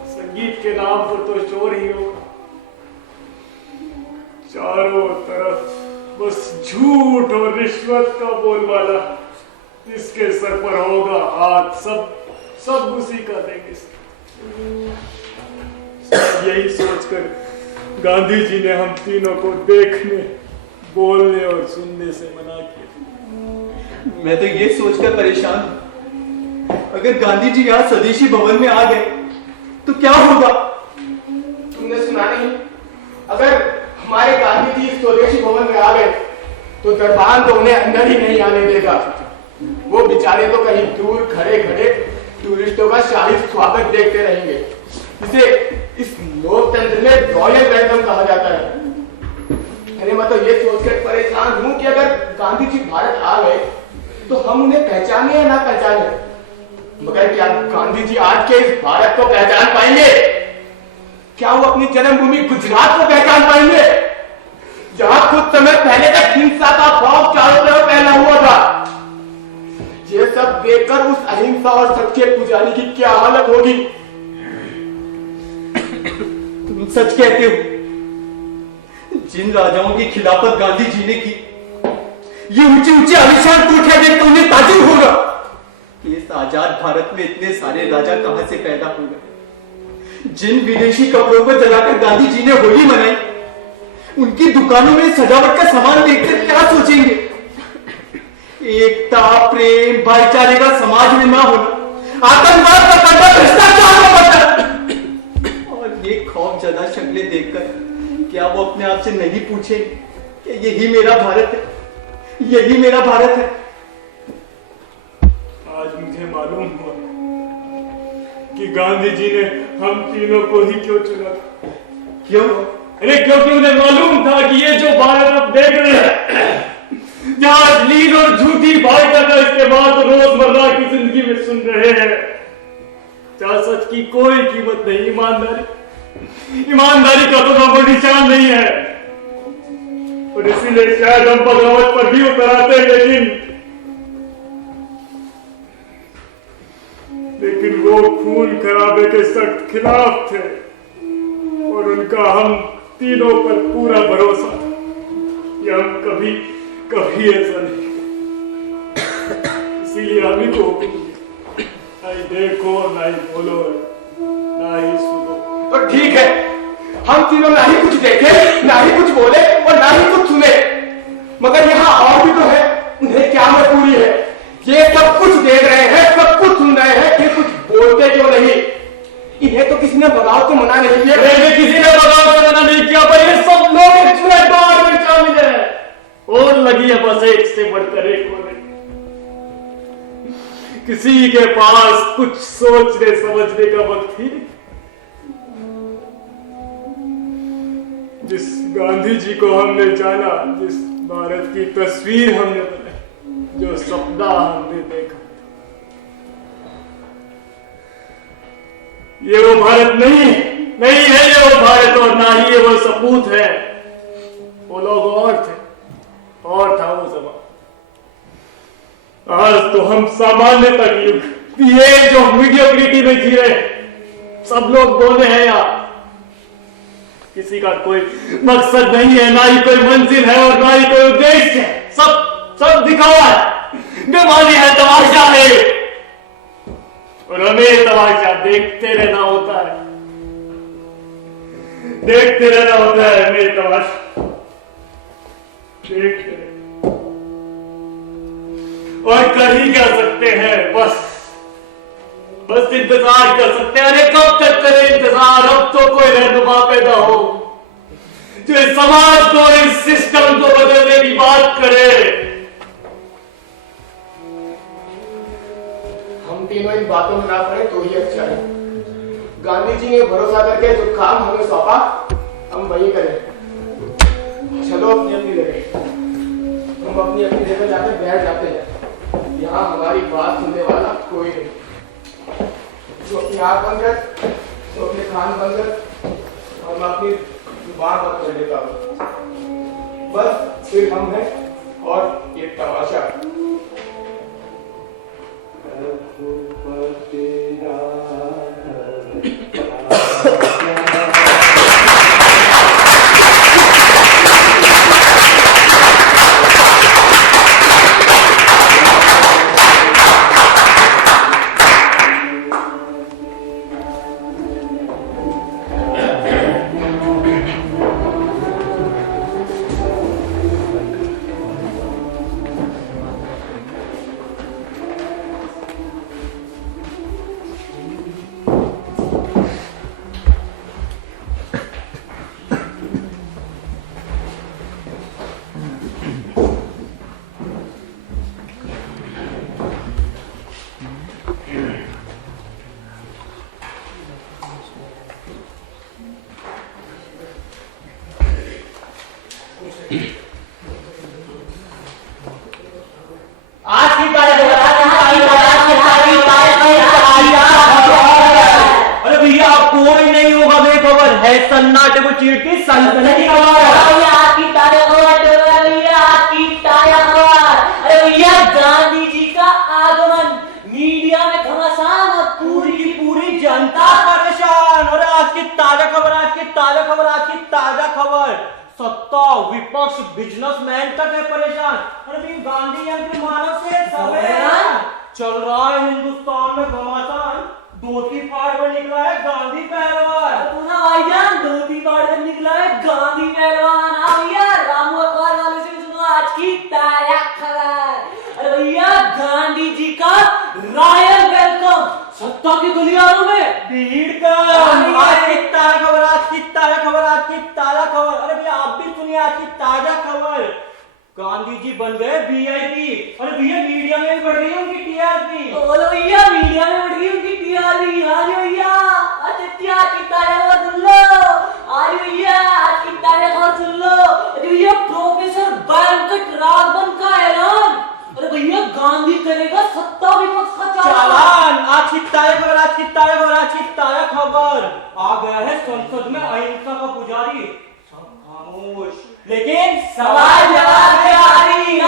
संगीत के नाम पर तो शोर ही होगा। चारों तरफ बस झूठ और रिश्वत का बोलबाला, जिसके सर पर होगा हाथ, सब उसी का देंगे। यही सोचकर गांधी जी ने हम तीनों को देखने, बोलने और सुनने से मना किया। मैं तो ये सोचकर परेशान हूं, अगर गांधी जी यहाँ स्वदेशी भवन में आ गए तो क्या होगा? तुमने सुना नहीं? अगर हमारे गांधी जी स्वदेशी भवन में आ गए तो दरबान तो उन्हें अंदर ही नहीं आने देगा। वो बेचारे तो कहीं दूर खड़े खड़े टूरिस्टों का शाही स्वागत देखते रहेंगे, जिसे इस लोकतंत्र में रॉयल वेलकम कहा जाता है। अरे मैं तो ये सोचकर परेशान हूं कि अगर गांधी जी भारत आ गए तो हम उन्हें पहचाने या ना पहचाने, मगर क्या गांधी जी आज के इस भारत को पहचान पाएंगे? क्या वो अपनी जन्मभूमि गुजरात को पहचान पाएंगे, जहां कुछ समय पहले तक हिंसा का खौफ चारों तरफ फैला हुआ था? ये सब देखकर उस अहिंसा और सच्चे पुजारी की क्या हालत होगी? तुम सच कहते हो। जिन राजाओं की खिलाफत गांधी जी ने की, ये ऊंचे ऊंचे आलिशान कोठियां देख तो उन्हें ताजुब होगा कि इस आजाद भारत में इतने सारे राजा कहां से पैदा हो गए। जिन विदेशी कपड़ों को जलाकर गांधी जी ने होली मनाई, उनकी दुकानों में सजावट का सामान देखकर क्या सोचेंगे? एकता, प्रेम, भाईचारे का समाज में ना होना, आतंकवाद का करना, भ्रष्टाचार का बढ़ना, और ये खौफजदा शक्लें देखकर क्या वो अपने आप से नहीं पूछे कि यही मेरा भारत है, यही मेरा भारत है? आज मुझे मालूम हुआ कि गांधी जी ने हम तीनों को ही क्यों चुना। क्यों? अरे क्योंकि उन्हें मालूम था कि ये जो भारत आप देख रहे हैं, जहां अश्लील और झूठी भाषा का इस्तेमाल रोजमर्रा की जिंदगी में सुन रहे हैं, जहां सच की कोई कीमत नहीं, ईमानदारी का तो नामो निशान नहीं है। और इसीलिए शायद हम बगावत पर भी उतर आते हैं, लेकिन वो खून खराबे के सख्त खिलाफ थे, और उनका हम तीनों पर पूरा भरोसा था कि हम कभी ऐसा नहीं। इसीलिए हम ही को ना ही देखो, ना ही बोलो, ना ही सुनो। तो ठीक है, हम तीनों ना ही कुछ देखे, ना ही कुछ बोले और ना ही कुछ सुने, मगर यहाँ और भी तो है। उन्हें क्या मजबूरी है? ये सब कुछ देख रहे हैं, सब कुछ सुन रहे हैं, फिर कुछ बोलते क्यों नहीं? इन्हें तो किसी ने बगावत को मना नहीं किया। किसी एक से बढ़कर एक हो रहे। किसी के पास कुछ सोचने समझने का वक्त ही नहीं। जिस गांधी जी को हमने जाना, जिस भारत की तस्वीर हमने बनाई, जो सपना हमने देखा, ये वो भारत नहीं है ये वो भारत, और ना ही ये वो सपूत है। वो लोग और थे, और था वो जमाना। आज तो हम सामान्यता की युग, ये जो मीडियोक्रिटी में जी रहे, सब लोग बोले हैं यार, किसी का कोई मकसद नहीं है, ना ही कोई मंजिल है और ना ही कोई उद्देश्य है। सब दिखावा है, बेमानी है, तमाशा है, और हमें तमाशा देखते रहना होता है, देखते रहना होता है हमें तमाशा देखते रहना। और कर ही क्या सकते हैं, बस इंतजार कर सकते हैं। अरे कब तक करें इंतजार? अब तो कोई रहनुमा पैदा हो जो इस समाज को, इस सिस्टम को बदलने की बात करे। हम तीनों इन बातों में ना पड़े तो ही अच्छा है। गांधी जी ने भरोसा करके जो काम हमें सौंपा, हम वही करें। चलो अपनी अपनी जगह, हम अपनी अपनी जगह जाकर बैठ जाते हैं। यहाँ हमारी बात सुनने वाला कोई नहीं। जो अपनी आँख बंद कर, जो अपने कान बंद कर, हम अपनी जुबान बंद कर देता हूँ। बस सिर्फ हम हैं और ये तमाशा। अरे भैया कोई नहीं होगा बेखबर है, सन्नाटे को चीरती सनसनी खबर। अरे भैया गांधी जी का आगमन, मीडिया में घमासान और पूरी की पूरी जनता परेशान। अरे आज की ताजा खबर, आज की ताजा खबर, आज की ताजा खबर। सत्ता, विपक्ष, बिजनेसमैन तक है परेशान। अरे भी गांधी यंत्र मानव से सब चल रहा है हिंदुस्तान में घमासान। धोती फाड़ कर निकला है गांधी पहलवान। भाईजान धोती फाड़ कर निकला है गांधी पहलवान। हाँ भैया, रामू अखबार वाले से सुनो आज की ताजा खबर। अरे भैया गांधी जी का रॉयल वेलकम, सत्ता के गलियारों में भीड़ का। आज की ताजा खबर, आज की ताजा खबर, आज की ताजा खबर। अरे भैया आप भी सुनिए आज की ताजा खबर। गांधी जी बन गए वीआईपी। अरे भैया मीडिया में बढ़ रही है उनकी टीआरपी। बोलो भैया मीडिया में बढ़ रही है उनकी टीआरपी। हाँ जी भैया, अच्छा आज की ताजा खबर सुन लो। आज भैया आज की ताजा खबर सुन लो। अरे भैया प्रोफेसर वेंकट राघवन का ऐलान। अरे भैया गांधी करेगा सत्ता विपक्ष का चालान। आज की ताजा खबर, आज की ताजा खबर, आज की ताजा खबर। आ गया है संसद में अहिंसा का पुजारी। सब खामोश लेकिन सवाल जवाब तैयारी।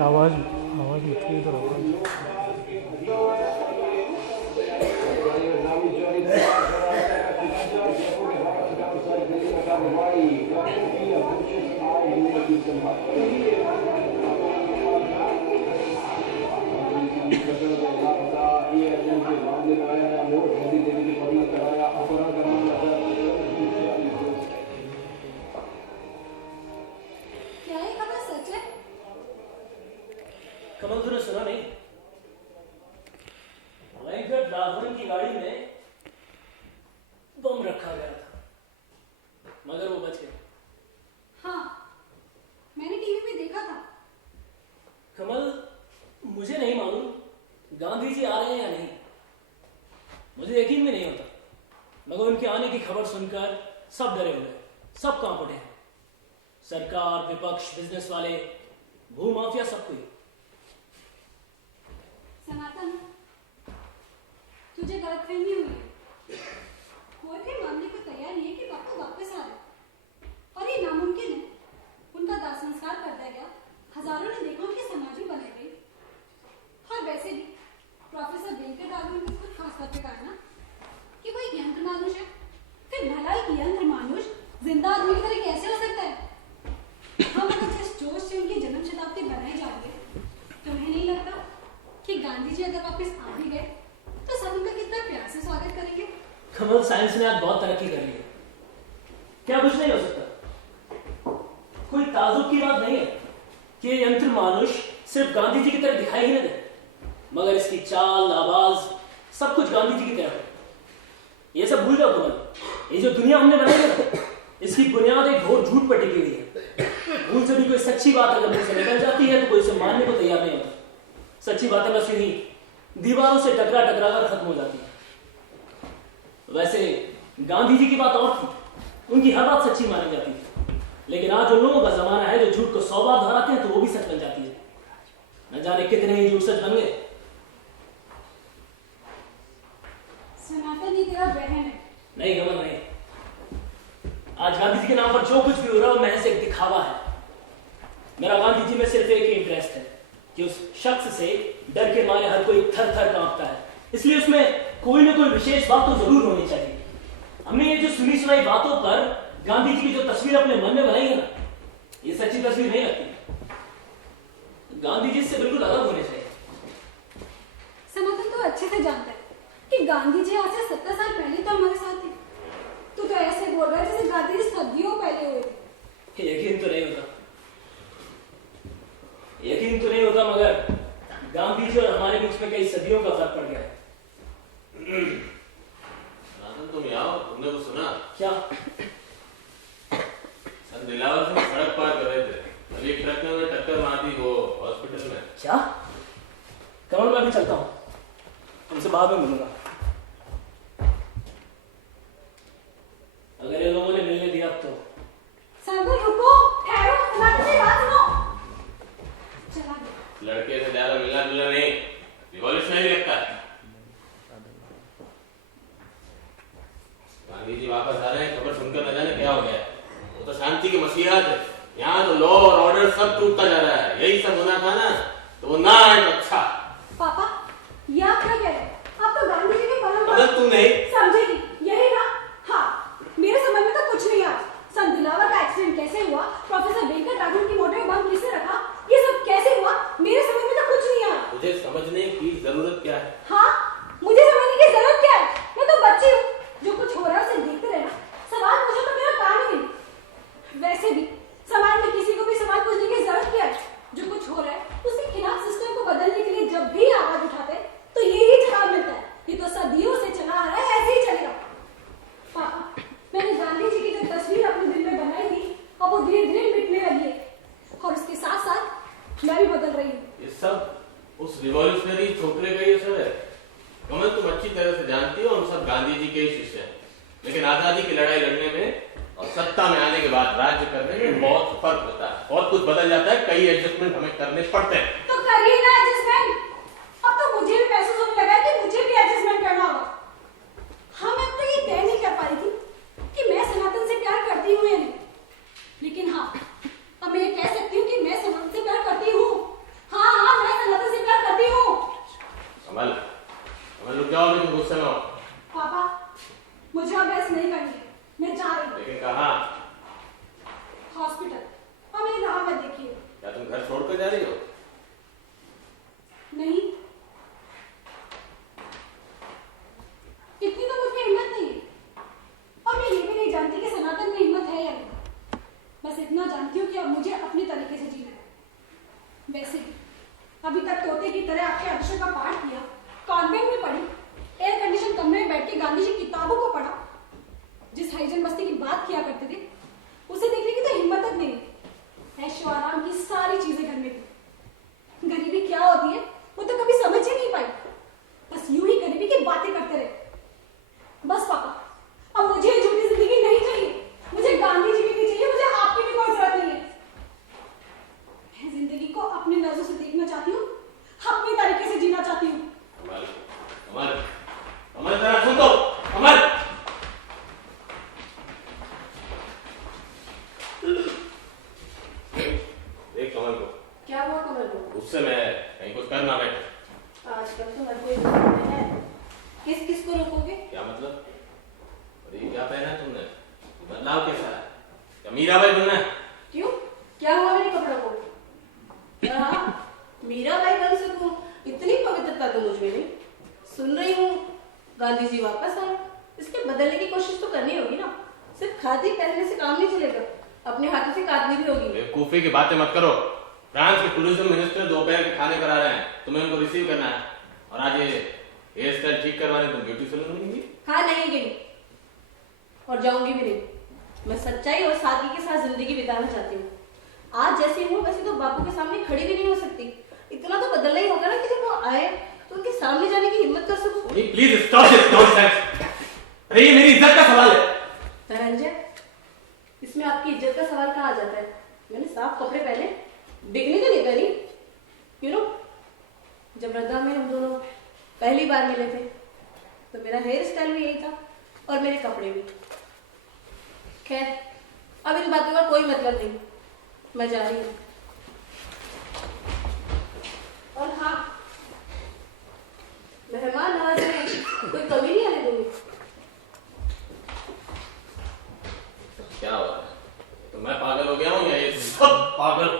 आवाज मत इधर ये गांधी जी आ रहे हैं या नहीं मुझे यकीन भी नहीं होता, मगर उनके आने की खबर सुनकर सब डरे हुए, सब कांप उठे हैं। सरकार, विपक्ष, बिजनेस वाले, भू माफिया, सब कोई। सनातन, तुझे गलतफहमी हुई है। कोई भी मानने को तैयार नहीं है कि पापा वापस आ रहे, और ये नामुमकिन है। उनका दाह संस्कार कर दिया गया, हजारों ने देखा उनकी समाधि बनाई गई। और वैसे भी प्रोफेसर वेंकट राघवन ने खुद खास तौर पे कहा ना कि वो एक यंत्र मानुष है। फिर भला एक यंत्र मानुष जिंदा आदमी की तरह कैसे हो सकता है? हम अगर जिस जोश से उनकी जन्म शताब्दी बनाई जा रही है, तुम्हें नहीं लगता कि गांधी जी अगर वापस आ भी गए तो सब उनका कितना प्यार से स्वागत करेंगे? कमल, साइंस ने आज बहुत तरक्की कर ली है, क्या कुछ नहीं हो सकता। कोई ताजुब की बात नहीं है कि ये यंत्र मानुष सिर्फ गांधी जी की तरह दिखाई ही न दे, मगर इसकी चाल, आवाज, सब कुछ गांधी जी की तरह है। ये सब भूल जाओ कमल। ये जो दुनिया हमने बनाई है, इसकी बुनियाद एक घोर झूठ पर टिकी हुई है। उनसे भी कोई सच्ची बात अगर मुझसे निकल जाती है तो कोई इसे मानने को तैयार नहीं होता। सच्ची बातें बस यूं ही दीवारों से टकरा टकरा कर खत्म हो जाती है। वैसे गांधी जी की बात और थी, उनकी हर बात सच्ची मानी जाती थी, लेकिन आज उन लोगों का जमाना है जो झूठ को 100 बार दोहराते हैं तो वो भी सच बन जाती है। न जाने कितने ही झूठ सच बन गए। सनातन ही तेरा बहन है। नहीं कमल, नहीं। आज गांधी जी के नाम पर जो कुछ भी हो रहा है वो महज एक दिखावा है। मेरा गांधी जी में सिर्फ एक ही इंटरेस्ट है कि उस शख्स से डर के मारे हर कोई थर थर कांपता है, इसलिए उसमें कोई ना कोई विशेष बात तो जरूर होनी चाहिए। हमने ये जो सुनी सुनाई बातों पर गांधी जी की जो तस्वीर अपने मन में बनाई है ना, ये सच्ची तस्वीर नहीं लगती। गांधी जी से बिल्कुल अलग होने चाहिए। सनातन तो अच्छे से जानता है कि गांधी जी आज से 70 साल पहले तो हमारे साथ थे। तू तो ऐसे बोल रहा है जैसे गांधी जी सदियों पहले हुए थे। यकीन तो नहीं होता, यकीन तो नहीं होता, मगर गांधी जी और हमारे बीच में कई सदियों का फर्क पड़ गया है। तुम यहाँ तुमने कुछ सुना? क्या? सन दिलावर से सड़क पार कर रहे थे, अभी एक ट्रक ने उन्हें टक्कर मार दी वो हॉस्पिटल में। क्या? कमल, मैं भी चलता हूँ, तुमसे बाद में मिलूंगा। अगर ये लोगों ने मिलने दिया तो। सनातन रुको, ठहरो, सनातन की बात सुनो। चला गया। लड़के से ज्यादा मिलना जुलना नहीं, रिवॉल्यूशनरी लगता है। गांधी जी वापस आ रहे हैं, खबर सुनकर न जाने क्या हो गया। वो तो शांति के मसीहा थे, यहाँ तो लॉ और ऑर्डर सब टूटता जा रहा है। यही सब होना था ना, तो वो ना आए तो अच्छा। पापा, ये आप क्या कह रहे हैं? आप तो गांधी जी के परम मगर तू नहीं समझेगी, यही ना? हाँ, मेरे समझ में तो कुछ नहीं आया। सन दिलावर का एक्सीडेंट कैसे हुआ, प्रोफेसर वेंकट राघवन की मोटर में बम किसने रखा, ये सब कैसे हुआ, मेरे समझ में तो कुछ नहीं आया। मुझे समझने की जरूरत क्या है? हाँ, मुझे समझने की जरूरत क्या है? मैं तो बच्ची हूँ, जो कुछ हो रहा है उसे देखते रहना सवाल पूछो तो मेरा काम ही नहीं। वैसे भी समाज में किसी को भी सवाल पूछने की जरूरत क्या है? जो कुछ हो रहा है उसके खिलाफ सिस्टम को बदलने के लिए जब भी आवाज उठाते हैं तो यही जवाब मिलता है, ये तो सदियों से चला आ रहा है, ऐसे ही चलेगा। पापा, मैंने गांधी जी की जो तस्वीर अपने दिल में बनाई थी अब वो धीरे धीरे मिटने लगी है, और उसके साथ साथ मैं भी बदल रही हूँ। ये सब उस रिवॉल्यूशनरी छोकरे का ये सब है। कमल, तुम अच्छी तरह से जानती हो हम सब गांधी जी के ही शिष्य हैं, लेकिन आजादी की लड़ाई लड़ने में और सत्ता में आने के बाद राज्य करने में बहुत फर्क होता है, बहुत कुछ बदल जाता है, कई एडजस्टमेंट हमें करने पड़ते हैं। तो करिए ना एडजस्टमेंट। अब तो मुझे भी महसूस होने लगा है कि मुझे भी एडजस्टमेंट करना होगा। हाँ, मैं अब तो ये तय नहीं कर पा रही थी कि मैं सनातन से प्यार करती हूँ या नहीं, लेकिन हाँ, अब मैं ये कह सकती हूँ कि मैं सनातन से प्यार करती हूँ। हाँ हाँ, मैं सनातन से प्यार करती हूँ। कमल, कमल रुक जाओ, तुम गुस्से में हो। पापा, मुझे अब ऐसे नहीं करनी है, मैं जा रही हूँ। लेकिन कहाँ? हॉस्पिटल, और मेरी राह में देखिए। क्या तुम घर छोड़कर जा रही हो? नहीं, इतनी तो मुझ में हिम्मत नहीं है, और मैं ये भी नहीं जानती कि सनातन में हिम्मत है या नहीं। बस इतना जानती हूँ कि अब मुझे अपनी तरीके से जीना है। वैसे भी अभी तक तोते की तरह आपके आदर्शों का पाठ किया, कॉन्वेंट में पढ़ी, एयर कंडीशन कमरे में बैठ के गांधी जी की किताबों को पढ़ा, जिस हाइजन बस्ती की बात किया करते थे उसे देखने की तो हिम्मत तक नहीं। ऐशो आराम की सारी चीजें घर में थी। गरीबी क्या होती है वो तो कभी बताओ कैसा है? क्या मीराबाई बनना है? क्यों, क्या हुआ मेरे कपड़ों को? हाँ, मीराबाई बन सकूं, इतनी पवित्रता तो मुझ में नहीं। सुन रही हूँ गांधी जी वापस आए, इसके बदलने की कोशिश तो करनी होगी ना। सिर्फ खादी पहनने से काम नहीं चलेगा, अपने हाथों से काटनी भी होगी। बेवकूफी की बातें मत करो। फ्रांस के टूरिज्म मिनिस्टर दोपहर के खाने पर आ रहे हैं, तुम्हें उनको रिसीव करना है। और आज ये हेयर स्टाइल ठीक करवाने तुम ब्यूटी सैलून में गई? हाँ, नहीं गई और जाऊंगी भी नहीं। मैं सच्चाई और सादगी के साथ जिंदगी बिताना चाहती हूँ। आज जैसी हूँ वैसे तो बापू के सामने खड़ी भी नहीं हो सकती। इतना तो बदलना ही होगा ना कि जब वो आए तो उनके सामने जाने की हिम्मत कर सकूं। Please stop this nonsense. अरे ये मेरी इज्जत का सवाल है। धनंजय, इसमें आपकी इज्जत का सवाल कहाँ आ जाता है? मैंने साफ कपड़े पहने, बिगनी तो नहीं करी। यू नो, जब वृंदा में हम दोनों पहली बार मिले थे तो मेरा हेयर स्टाइल भी यही था और मेरे कपड़े भी। खैर, अब इन बातों का कोई मतलब नहीं, मैं जा रही हूँ। और हाँ, मेहमान नवाजी में कोई कमी नहीं आने दूंगी। क्या हो रहा है? तो मैं पागल हो गया हूँ या ये सब पागल?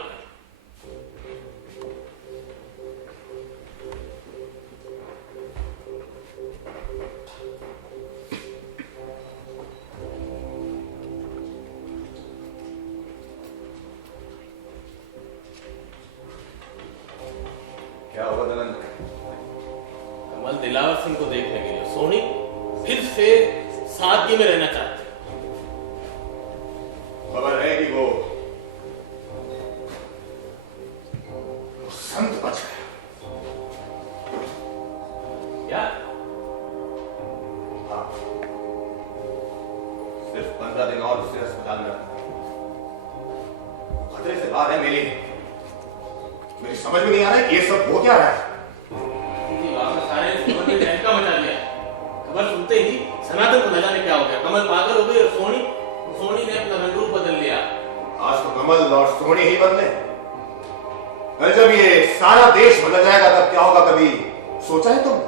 क्या हुआ दलन? कमल दिलावर सिंह को देखने के लिए सोनी फिर से सादगी में रहना चाहती है। खबर है कि वो संत बच गया। क्या? हाँ, सिर्फ 15 दिन और उसे अस्पताल में रखना। खतरे से बाहर है मेरी समझ में नहीं आ रहा है कि ये सब हो क्या रहा है। सारे खबर ने तहलका मचा दिया। खबर सुनते ही सनातन को न जाने क्या हो गया। कमल पागल हो गई और सोनी ने अपना रंग रूप बदल लिया। आज तो कमल और सोनी ही बदले। कल जब ये सारा देश बदल जाएगा तब क्या होगा, कभी सोचा है तुमने?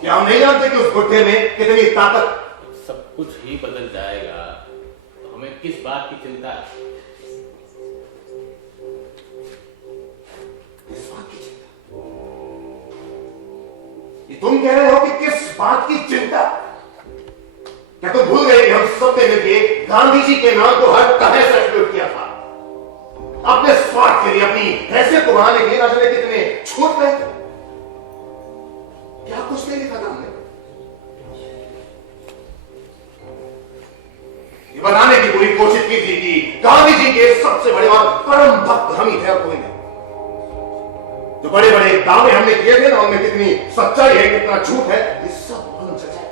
क्या हम नहीं जानते कि उस गुट्ठे में कितनी ताकत? सब कुछ ही बदल जाएगा तो हमें किस बात की चिंता है? तुम कह रहे हो कि किस बात की चिंता? क्या तुम भूल गए कि हम सबने मिलकर गांधी जी के नाम को हर तरह से एक्सप्लोर किया था? अपने स्वार्थ के लिए, अपनी हैसियत को बढ़ाने के लिए, ना जाने कितने छूट गए थे। क्या कुछ नहीं लिखा था हमने? ये बताने की पूरी कोशिश की थी कि गांधी जी के सबसे बड़े और परम भक्त हम ही थे और कोई नहीं। जो बड़े बड़े दावे हमने किए थे ना, उनमें कितनी सच्चाई है, कितना झूठ है, ये सब भूल जाए।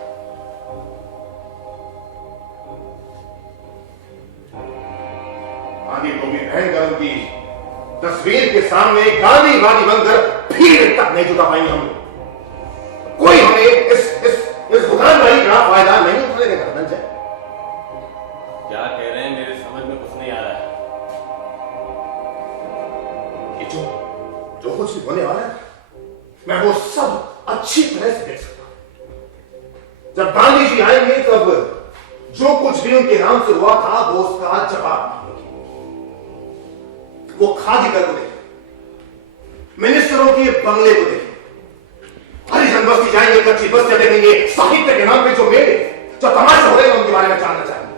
गांधी को भी पहनकर उनकी तस्वीर के सामने गांधीवादी बनकर फिर तक नहीं जुटा पाएंगे हम। कोई हमें इस दुकानदारी का फायदा नहीं उठाने देगा। धनंजय, क्या कह रहे हैं? मेरे समझ में कुछ नहीं आ रहा है। जो कुछ भी होने वाला है मैं वो सब अच्छी तरह से देख सकता हूं। जब गांधी जी आएंगे तब जो कुछ भी उनके नाम से हुआ था वो उसका जवाब मांगेंगे। वो खादी कर को देखें, मिनिस्टरों के बंगले को देखें, हरिजन बस्ती जाएंगे, कच्ची बस्तियां देखेंगे, साहित्य के नाम पे जो मेले, जो तमाशे हो रहे हैं उनके बारे में जानना चाहेंगे।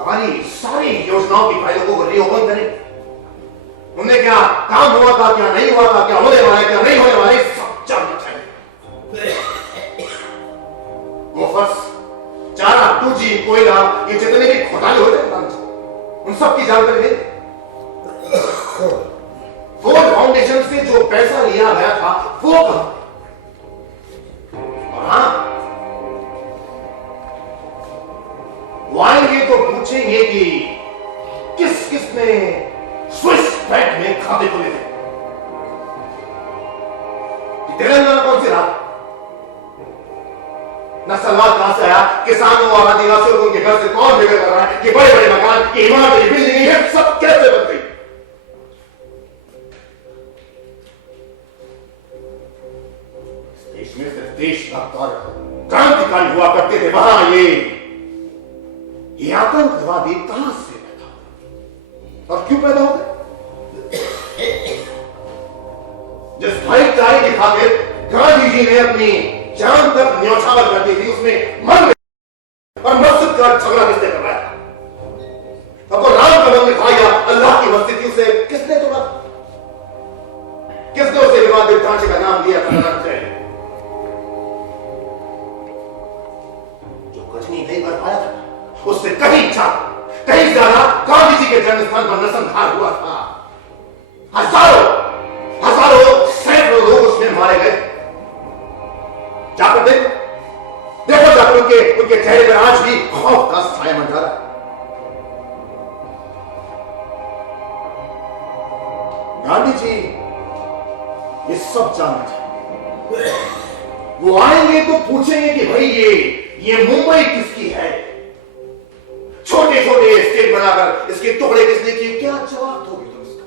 हमारी सारी योजनाओं की फाइलों को रीओपन करेंगे। उनने क्या काम हुआ था, क्या नहीं हुआ था, क्या होने वाला है, क्या नहीं होने वाला है, सब जानना चाहिए। वो फर्स्ट चारा, 2G, कोयला, ये जितने भी घोटाले होते हैं उन सब की जानकारी दे। फोर्ड फाउंडेशन से जो पैसा लिया गया था वो कहां? और हाँ, वो आएंगे तो पूछेंगे कि किस किसने स्विस बैंक में खाते खोले थे। तेलंगाना कौन सी रात? नक्सलवाद कहां से आया? किसानों और आदिवासियों को उनके घर से कौन बेघर कर रहा है? कि बड़े बड़े मकान, की इमारतें, बिल्डिंग, ये सब कैसे बन गई? देश में सिर्फ देशभक्त और क्रांतिकारी हुआ करते थे, वहां ये आतंकवादी कहां से पैदा होते और क्यों पैदा होते? जिस भाईचारे की खातिर गांधी जी ने अपनी जान तक न्यौछावर कर दी थी, उसमें मन और मस्जिद का झगड़ा किसने करवाया था? अब वो राम का मंदिर था या अल्लाह की मस्जिद थी, उसे किसने तोड़ा? किसने उसे विवादित ढांचे का नाम दिया था? जो कुछ नहीं कर पाया था, उससे कहीं ज्यादा गांधी जी के जन्म स्थान पर नरसंहार हुआ था। हजारों सैकड़ों लोग उसमें मारे गए। जाकर देखो जाकर उनके चेहरे पर आज भी खौफ का साया मंडरा रहा है। गांधी जी ये सब जानना चाहेंगे। वो आएंगे तो पूछेंगे कि भाई ये मुंबई किसकी है? छोटे छोटे स्टेट बनाकर इसके टुकड़े किसने किए? क्या जवाब दोगे तुम इसका?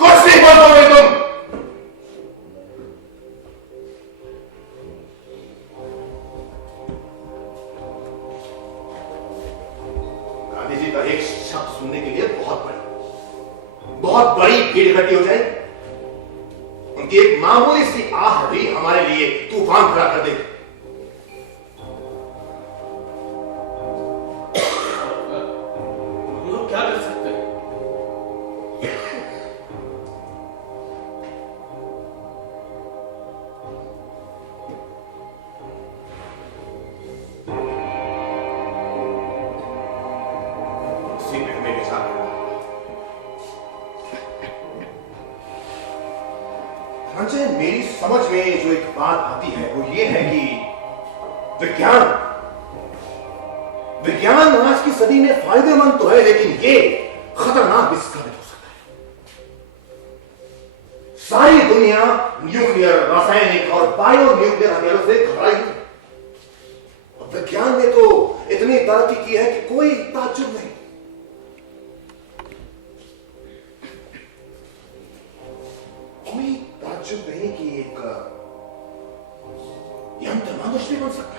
कुछ नहीं बोलोगे तुम। गांधी जी का एक शब्द सुनने के लिए बहुत बड़ी भीड़ इकट्ठी हो जाएगी। उनकी एक मामूली सी आह भी हमारे लिए तूफान खड़ा कर देगी। क्या कर सकते हैं? उसी में हमें विचार करना होगा। धनंजय, मेरी समझ में जो एक बात आती है वो ये है कि विज्ञान आज की सदी में फायदेमंद तो है, लेकिन ये खतरनाक भी साबित हो सकता है। सारी दुनिया न्यूक्लियर, रासायनिक और बायो न्यूक्लियर हथियारों से घबराई है। और विज्ञान ने तो इतनी तरक्की की है कि कोई ताज्जुब नहीं। कोई ताज्जुब नहीं कि एक यंत्र मानुष भी बन सकता है।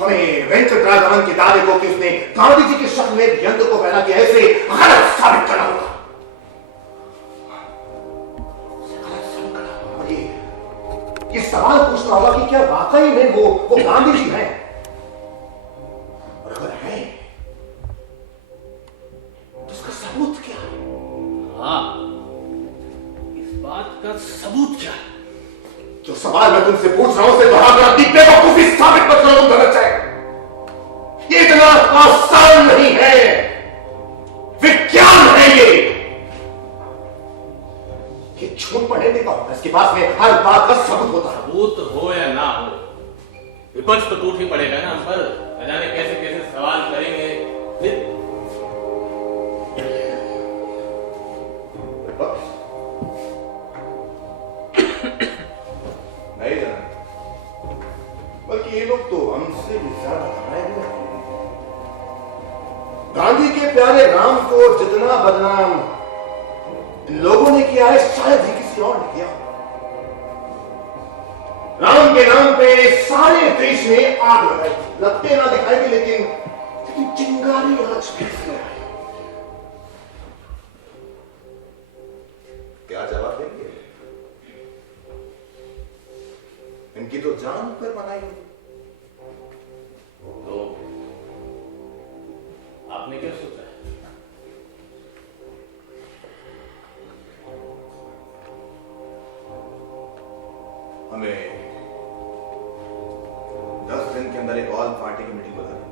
हमें वेंकटराघवन के दावे को कि उसने गांधी जी के शक्ल में यंत्र को पैदा किया, ऐसे गलत साबित करना होगा। ये सवाल पूछना होगा कि क्या वाकई में वो गांधी जी हैं? और अगर है तो उसका सबूत क्या है? हाँ, इस बात का सबूत क्या है? जो सवाल मैं तुमसे पूछ रहा हूं उसे बराबर अपनी बेवकूफी साबित मत करो। तुम गलत है, ये इतना आसान नहीं है। विज्ञान है ये झूठ पढ़ने देगा होगा, इसके पास में हर बात का सबूत होता है। सबूत हो या ना हो, विपक्ष तो टूट ही पड़ेगा ना हम पर। न जाने कैसे कैसे सवाल करेंगे। नहीं जाना, बल्कि ये लोग तो हमसे भी ज्यादा घबराए हुए हैं। गांधी के प्यारे नाम को जितना बदनाम इन लोगों ने किया है, शायद ही किसी और ने किया। राम के नाम पे सारे देश में आग लगाई, लगते ना दिखाएगी लेकिन चिंगारी आज भी है। क्या जवाब देंगे? इनकी तो जान पर बनाई हुई। तो आपने क्या सोचा है? हमें 10 दिन के अंदर एक ऑल पार्टी की मीटिंग बुलानी होगी।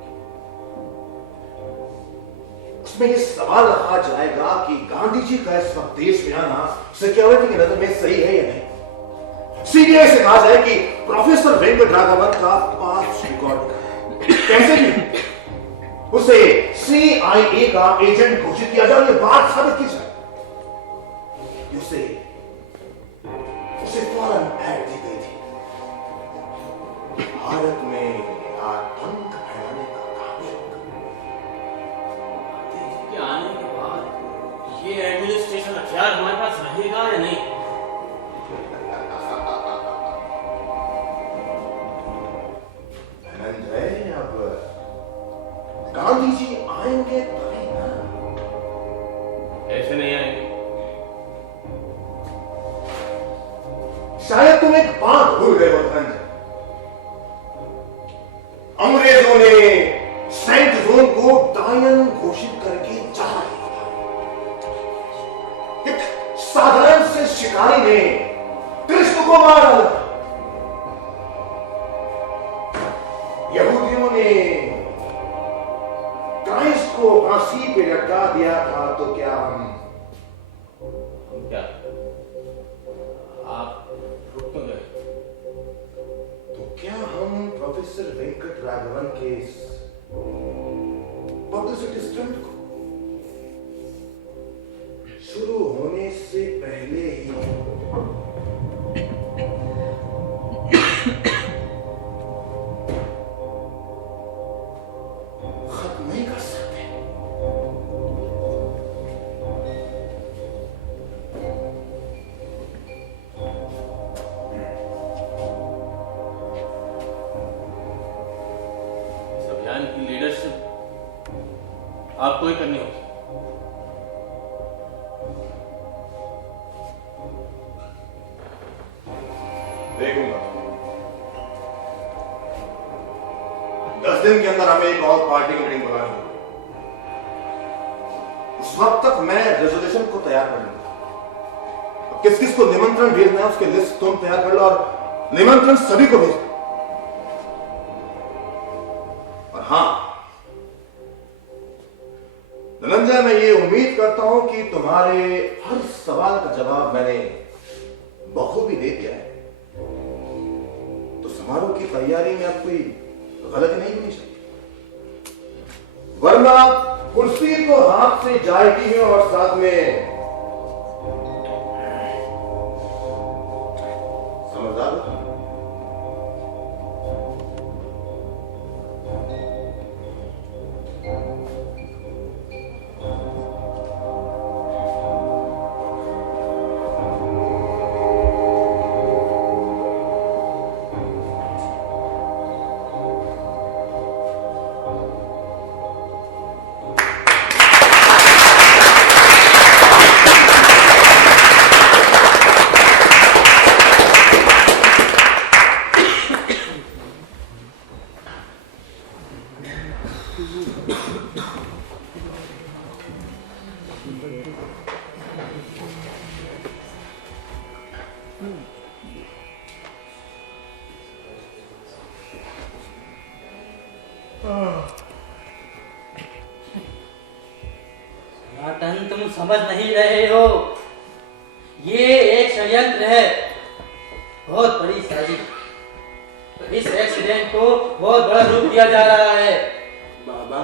उसमें यह सवाल रखा जाएगा कि गांधी जी का इस वक्त देश में आना सिक्योरिटी की नजर में सही है या नहीं। सीबीआई से कहा जाए कि प्रोफेसर वेंकटराघवन का पास रिकॉर्ड कैसे भी उसे CIA का एजेंट घोषित किया जाए, ये बात साबित की जाए। उसे फौरन ऐड दी गई थी। भारत में आतंक फैलाने का काम आने के बाद ये एडमिनिस्ट्रेशन हथियार हमारे पास रहेगा या नहीं? धनंजय, अब गांधी जी आएंगे तभी ना। ऐसे नहीं आएंगे। शायद तुम एक बात भूल गए हो धनंजय। अंग्रेजों ने सेंट जोन को डायन घोषित करके चाहा था। एक साधारण से शिकारी ने कृष्ण को मार डाला। यहूदियों ने क्राइस्ट को फांसी पे लटका दिया था, तो क्या हम क्या आप रुक तो गए? तो क्या हम प्रोफेसर वेंकट राघवन के पब्लिसिटी स्टंट को शुरू होने से पहले ही खत्म नहीं कर सकते? इस अभियान की लीडरशिप आपको ही करनी होगी। देखूंगा। 10 दिन के अंदर हमें एक और पार्टी मीटिंग बुलानी होगी। उस वक्त तक मैं रेजोल्यूशन को तैयार कर लूंगा। किस किस को निमंत्रण भेजना है उसकी लिस्ट तुम तैयार कर लो, और निमंत्रण सभी को भेज दो। और हां धनंजय, मैं ये उम्मीद करता हूं कि तुम्हारे हर सवाल का जवाब मैंने बखूबी दे दिया है, तो समारोह की तैयारी में अब कोई गलती नहीं होनी चाहिए, वरना कुर्सी तो हाथ से जाएगी है और साथ में समझदार हो। नाटन, तुम समझ नहीं रहे हो, ये एक षड्यंत्र है, बहुत बड़ी साजिश। इस एक्सीडेंट को बहुत बड़ा रूप दिया जा रहा है। बाबा,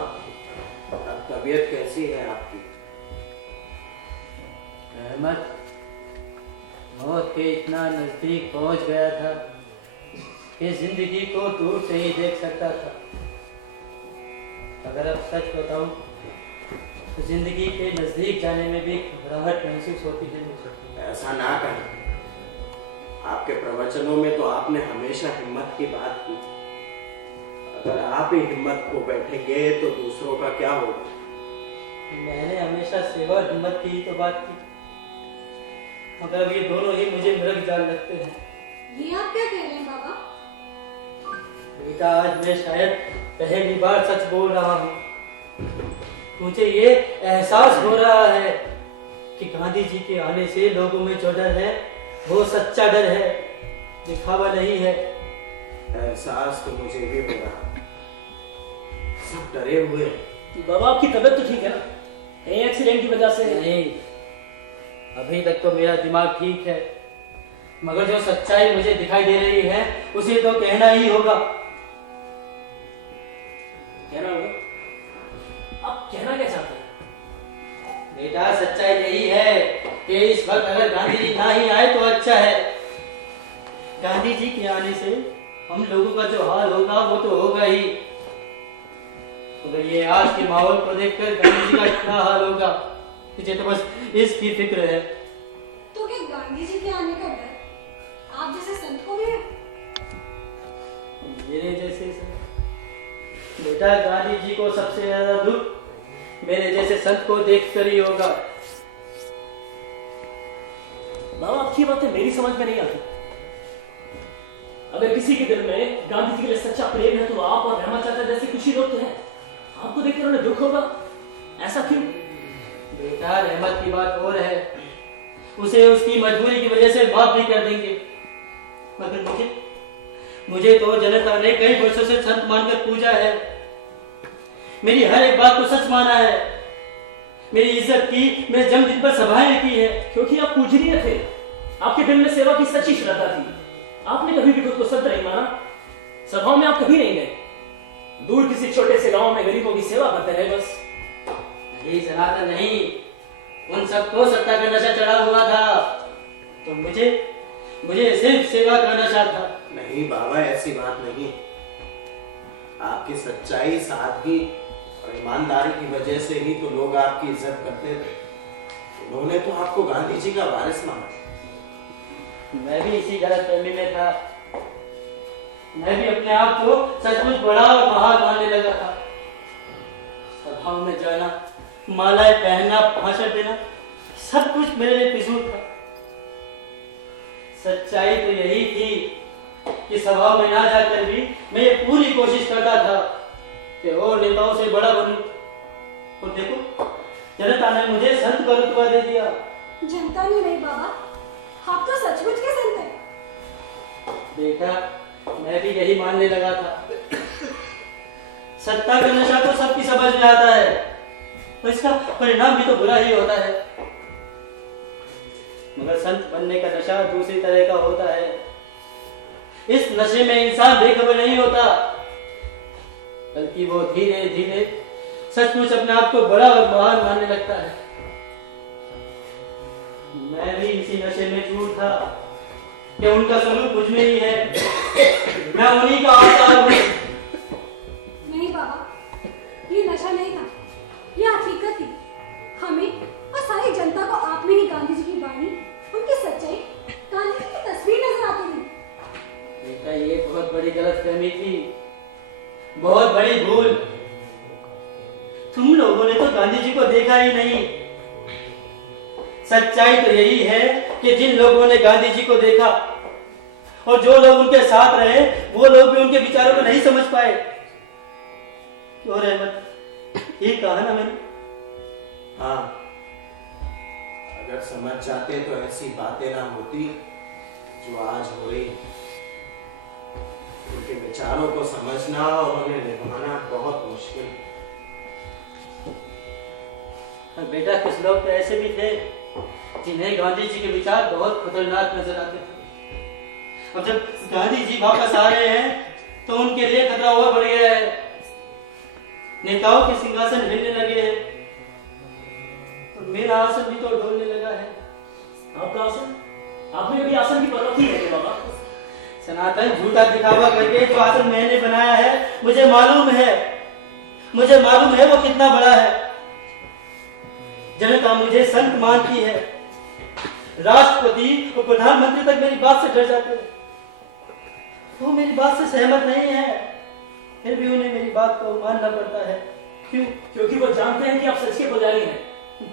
अब तबीयत कैसी है आपकी? रहमत मौत के इतना नजदीक पहुंच गया था कि जिंदगी को दूर से ही देख सकता था। अगर अब सच बताऊं तो जिंदगी के नजदीक जाने में भी घबराहट महसूस होती है। ऐसा ना करें। आपके प्रवचनों में तो आपने हमेशा हिम्मत की बात की। अगर आप ही हिम्मत को बैठेंगे तो दूसरों का क्या होगा? मैंने हमेशा सेवा और हिम्मत की ही तो बात की, मगर ये दोनों ही मुझे मृग जान लगते हैं। ये आप क्या कह रहे हैं बाबा? बेटा, आज मैं शायद पहली बार सच बोल रहा हूँ। मुझे ये एहसास हो रहा है कि गांधी जी के आने से लोगों में जो डर है वो सच्चा डर है, दिखावा नहीं है। एहसास तो मुझे भी हो रहा, सब डरे हुए। बाबा, आपकी तबीयत तो ठीक है ना? कहीं एक्सीडेंट की वजह से? नहीं, अभी तक तो मेरा दिमाग ठीक है, मगर जो सच्चाई मुझे दिखाई दे रही है उसे तो कहना ही होगा। कहना होगा? आप कहना क्या चाहते हैं? बेटा, सच्चाई यही है कि इस वक्त अगर गांधी जी ना ही आए तो अच्छा है। गांधी जी के आने से हम लोगों का जो हाल होगा वो तो होगा ही, मगर ये आज के माहौल को देखकर गांधी जी का क्या हाल होगा मुझे तो बस इसकी फिक्र है। तो क्या गांधी जी के आने का डर आप जैसे संत को भी है? मेरे जैसे संत? बेटा, गांधी जी को सबसे ज्यादा दुख मेरे जैसे संत को देखकर ही होगा। बाबा, आपकी बातें मेरी समझ में नहीं आती। अगर किसी के दिल में गांधी जी के लिए सच्चा प्रेम है तो आप और रहमा चाचा जैसे कुछ ही लोग तो हैं, आपको देखकर उन्हें दुख होगा। ऐसा क्यों? बेटा, रहमत की बात और है, उसे उसकी मजबूरी की वजह से माफ भी कर देंगे, मगर मुझे तो जनता ने कई वर्षों से संत मानकर पूजा है, मेरी हर एक बात को सच माना है, मेरी इज्जत की, मेरे जन्मदिन पर सभाएं की है। क्योंकि आप पूजनीय थे, आपके दिल में सेवा की सच्ची श्रद्धा थी। आपने कभी भी खुद को संत नहीं माना, सभाओं में आप कभी नहीं गए, दूर किसी छोटे से गांव में गरीबों की सेवा करते रहे बस। नहीं सनातन, नहीं, उन सबको सत्ता का नशा चढ़ा हुआ था, तो मुझे सिर्फ सेवा का नशा था। नहीं बाबा, ऐसी बात नहीं। आपकी सच्चाई, सादगी और ईमानदारी की वजह से ही तो लोग आपकी इज्जत करते थे। उन्होंने तो आपको गांधी जी का वारिस माना। मैं भी इसी गलतफहमी में था, मैं भी अपने आप को सचमुच बड़ा और महान मानने लगा था। सभाओं में जाना, मालाएं पहनना, भाषण देना, सब कुछ मेरे लिए फिजूल था। सच्चाई तो यही थी कि सभा में ना जाकर भी मैं ये पूरी कोशिश करता था कि और नेताओं से बड़ा बनूं। और देखो, जनता ने मुझे संत का रुतबा दे दिया। जनता ने नहीं बाबा, आप तो सचमुच के संत हैं। बेटा, मैं भी यही मानने लगा था। सत्ता का नशा तो सबकी समझ में आता है, और इसका परिणाम भी तो बुरा ही होता है, मगर संत बनने का नशा दूसरी तरह का होता है। इस नशे में इंसान बेखबर नहीं होता, बल्कि वो धीरे धीरे सचमुच अपने आप को बड़ा और महान मानने लगता है। मैं भी इसी नशे में चूर था कि उनका स्वरूप मुझ में ही है, मैं उन्हीं का अवतार हूँ। नहीं बाबा, ये नशा नहीं था, ये हकीकत थी। हमें और सारी जनता को आप में ही गांधी जी की वाणी, उनकी सच्चाई, गांधी जी की तस्वीर नजर आती थी। बेटा, ये बहुत बड़ी गलतफहमी थी, बहुत बड़ी भूल। तुम लोगों ने तो गांधी जी को देखा ही नहीं। सच्चाई तो यही है कि जिन लोगों ने गांधी जी को देखा और जो लोग उनके साथ रहे, वो लोग भी उनके विचारों को नहीं समझ पाए। क्यों रहमत, ये कहा ना मैंने? हाँ, अगर समझ जाते तो ऐसी बातें ना होती जो आज हो रही। उनके विचारों को समझना और उन्हें निभाना बहुत मुश्किल। बेटा, कुछ लोग तो ऐसे भी थे जिन्हें गांधी जी के विचार बहुत खतरनाक नजर आते थे। अब जब गांधी जी वापस आ रहे हैं तो उनके लिए खतरा और बढ़ गया है। नेताओं के सिंहासन हिलने लगे हैं, तो मेरा आसन भी तो डोलने लगा है। आपका आसन? आपने कभी आसन की परवाह की है बाबा? सनातन, झूठा दिखावा करके जो आसन मैंने बनाया है, मुझे मालूम है वो कितना बड़ा है। जनता मुझे संत मानती है, राष्ट्रपति और प्रधानमंत्री तक मेरी बात से डर जाते हैं। वो मेरी बात से सहमत नहीं है, फिर भी उन्हें मेरी बात को मानना पड़ता है। क्यों? क्योंकि वो जानते हैं कि आप सच के पुजारी हैं,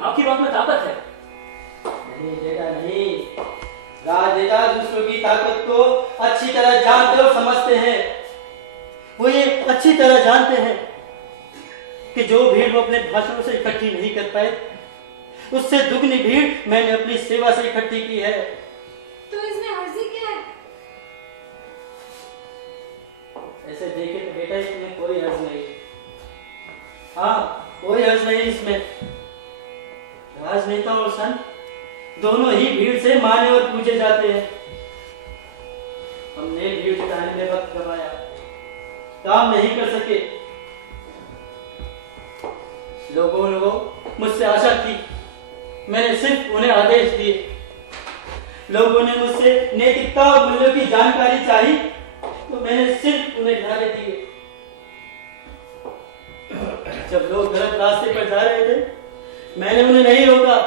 आपकी बात में ताकत है। नहीं बेटा, नहीं। राजनेता दूसरों की ताकत को अच्छी तरह जानते और समझते हैं। वो ये अच्छी तरह जानते हैं कि जो भीड़ वो अपने भाषणों से इकट्ठी नहीं कर पाए, उससे दुगनी भीड़ मैंने अपनी सेवा से इकट्ठी की है। तो इसमें हर्जी क्या है? ऐसे देखे तो बेटा, इसमें कोई हर्ज नहीं। हाँ, कोई हर्ज नहीं इसमें। राजनेता और संत दोनों ही भीड़ से माने और पूजे जाते हैं। हमने भीड़ जुटाने में वक्त गवाया, काम नहीं कर सके। लोगों ने मुझसे आशा की, मैंने सिर्फ उन्हें आदेश दिए। लोगों ने मुझसे नैतिकता और मूल्यों की जानकारी चाही, तो मैंने सिर्फ उन्हें नारे दिए। जब लोग गलत रास्ते पर जा रहे थे, मैंने उन्हें नहीं रोका,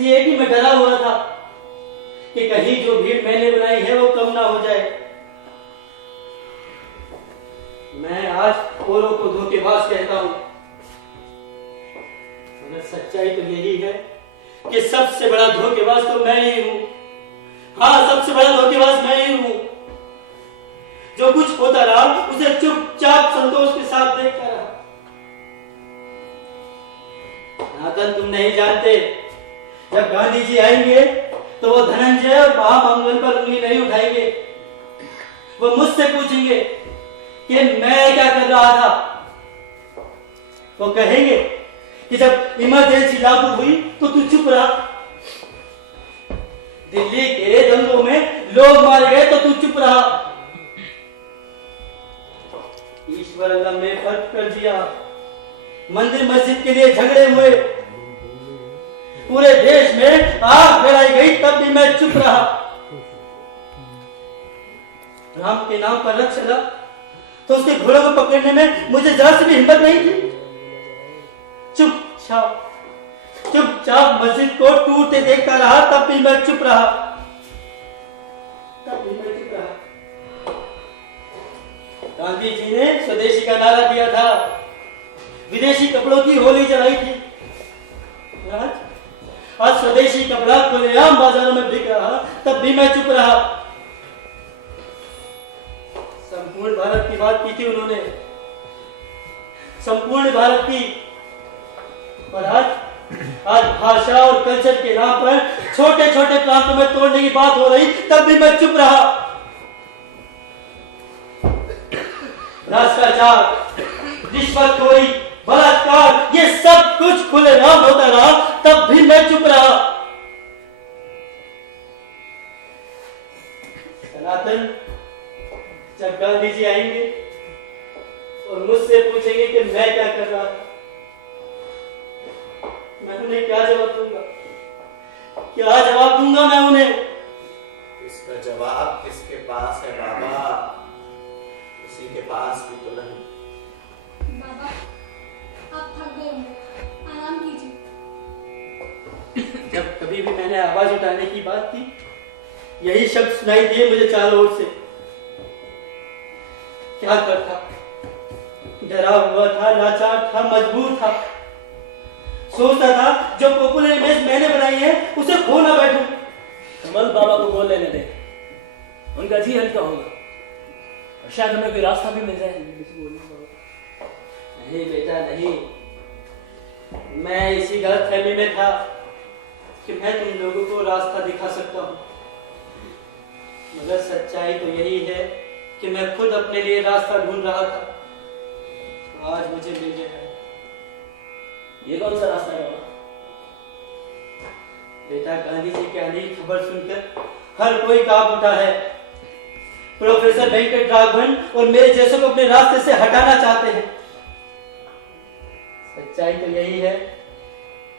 इसलिए कि मैं डरा हुआ था कि कहीं जो भीड़ मैंने बनाई है वो कम ना हो जाए। मैं आज औरों को धोखेबाज कहता हूं, मगर सच्चाई तो यही है कि सबसे बड़ा धोखेबाज तो मैं ही हूं। हाँ, सबसे बड़ा धोखेबाज मैं ही हूं, जो कुछ होता रहा उसे चुपचाप संतोष के साथ देखता रहा। नाथन, तुम नहीं जानते, जब गांधी जी आएंगे तो वो धनंजय और महामंगल पर उंगली नहीं उठाएंगे। वो मुझसे पूछेंगे कि मैं क्या कर रहा था। वो कहेंगे कि जब इमरजेंसी लागू हुई तो तू चुप रहा, दिल्ली के दंगों में लोग मारे गए तो तू चुप रहा। ईश्वर अल्लाह ने फर्क कर दिया, मंदिर मस्जिद के लिए झगड़े हुए, पूरे देश में आग फैलाई गई, तब भी मैं चुप रहा। राम के नाम पर रथ चला तो उसके घोड़ों को पकड़ने में मुझे जरा सी भी हिम्मत नहीं थी। चुपचाप मस्जिद को टूटते देखता रहा, तब भी मैं चुप रहा। गांधी जी ने स्वदेशी का नारा दिया था, विदेशी कपड़ों की होली जलाई थी। आज स्वदेशी कपड़ा खुलेआम बाजारों में बिक रहा, तब भी मैं चुप रहा। संपूर्ण भारत की बात की थी उन्होंने, संपूर्ण भारत की, और आज भाषा और कल्चर के नाम पर छोटे छोटे प्रांतों में तोड़ने की बात हो रही, तब भी मैं चुप रहा। भ्रष्टाचार, रिश्वतखोरी, बलात्कार, ये सब कुछ खुलेआम होता रहा, तब भी मैं चुप रहा। सनातन, जब गांधी जी आएंगे और मुझसे पूछेंगे कि मैं क्या कर रहा था, मैं उन्हें क्या जवाब दूंगा? क्या जवाब दूंगा मैं उन्हें? इसका जवाब किसके पास है बाबा? किसी के पास भी तो नहीं। बाबा, आप थक गए होंगे, आराम कीजिए। जब कभी भी मैंने आवाज उठाने की बात की, यही शब्द सुनाई दिए मुझे चारों ओर से। क्या करता? डरा हुआ था, लाचार था, मजबूर था। सोचता था जो पॉपुलर इमेज मैंने बनाई है उसे खो ना बैठूं। कमल बाबा को बोल लेने दे, उनका जी हल्का होगा और शायद हमें कोई रास्ता भी मिल जाए। नहीं बेटा नहीं, मैं इसी गलतफहमी में था कि मैं तुम लोगों को रास्ता दिखा सकता हूँ, मगर सच्चाई तो यही है कि मैं खुद अपने लिए रास्ता ढूंढ रहा था। आज मुझे मिल गया। ये कौन सा रास्ता है बाबा? बेटा, गांधी जी के आने की खबर सुनकर हर कोई कांप उठा है। प्रोफेसर वेंकट राघवन और मेरे जैसों को अपने रास्ते से हटाना चाहते हैं। सच्चाई तो यही है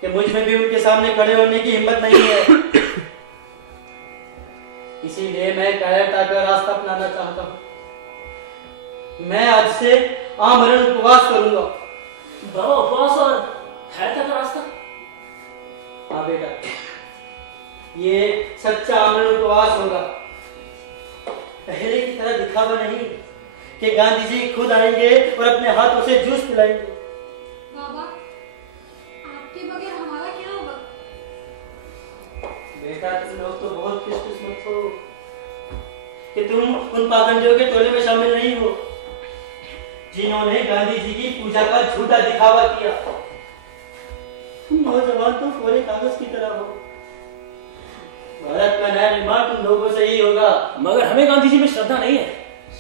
कि मुझ में भी उनके सामने खड़े होने की हिम्मत नहीं है। इसीलिए मैं कायरता का रास्ता अपनाना चाहता हूं। मैं आज से आमरण उपवास करूंगा। बाबा, उपवास और कायरता का रास्ता? हाँ बेटा, ये सच्चा आमरण उपवास होगा। पहले की तरह दिखावा नहीं कि गांधी जी खुद आएंगे और अपने हाथों से जूस पिलाएंगे। बाबा, आपके बगैर हमारा क्या होगा? बेटा, तुम लोग तो बहुत खुशकिस्मत हो कि तुम उन पाखंडियों के टोले में शामिल नहीं हो जिन्होंने गांधी जी की पूजा का झूठा दिखावा किया। तुम नौजवान तो कोरे कागज की तरह हो। भारत का नया निर्माण तुम लोगों से ही होगा। मगर हमें गांधी जी में श्रद्धा नहीं है।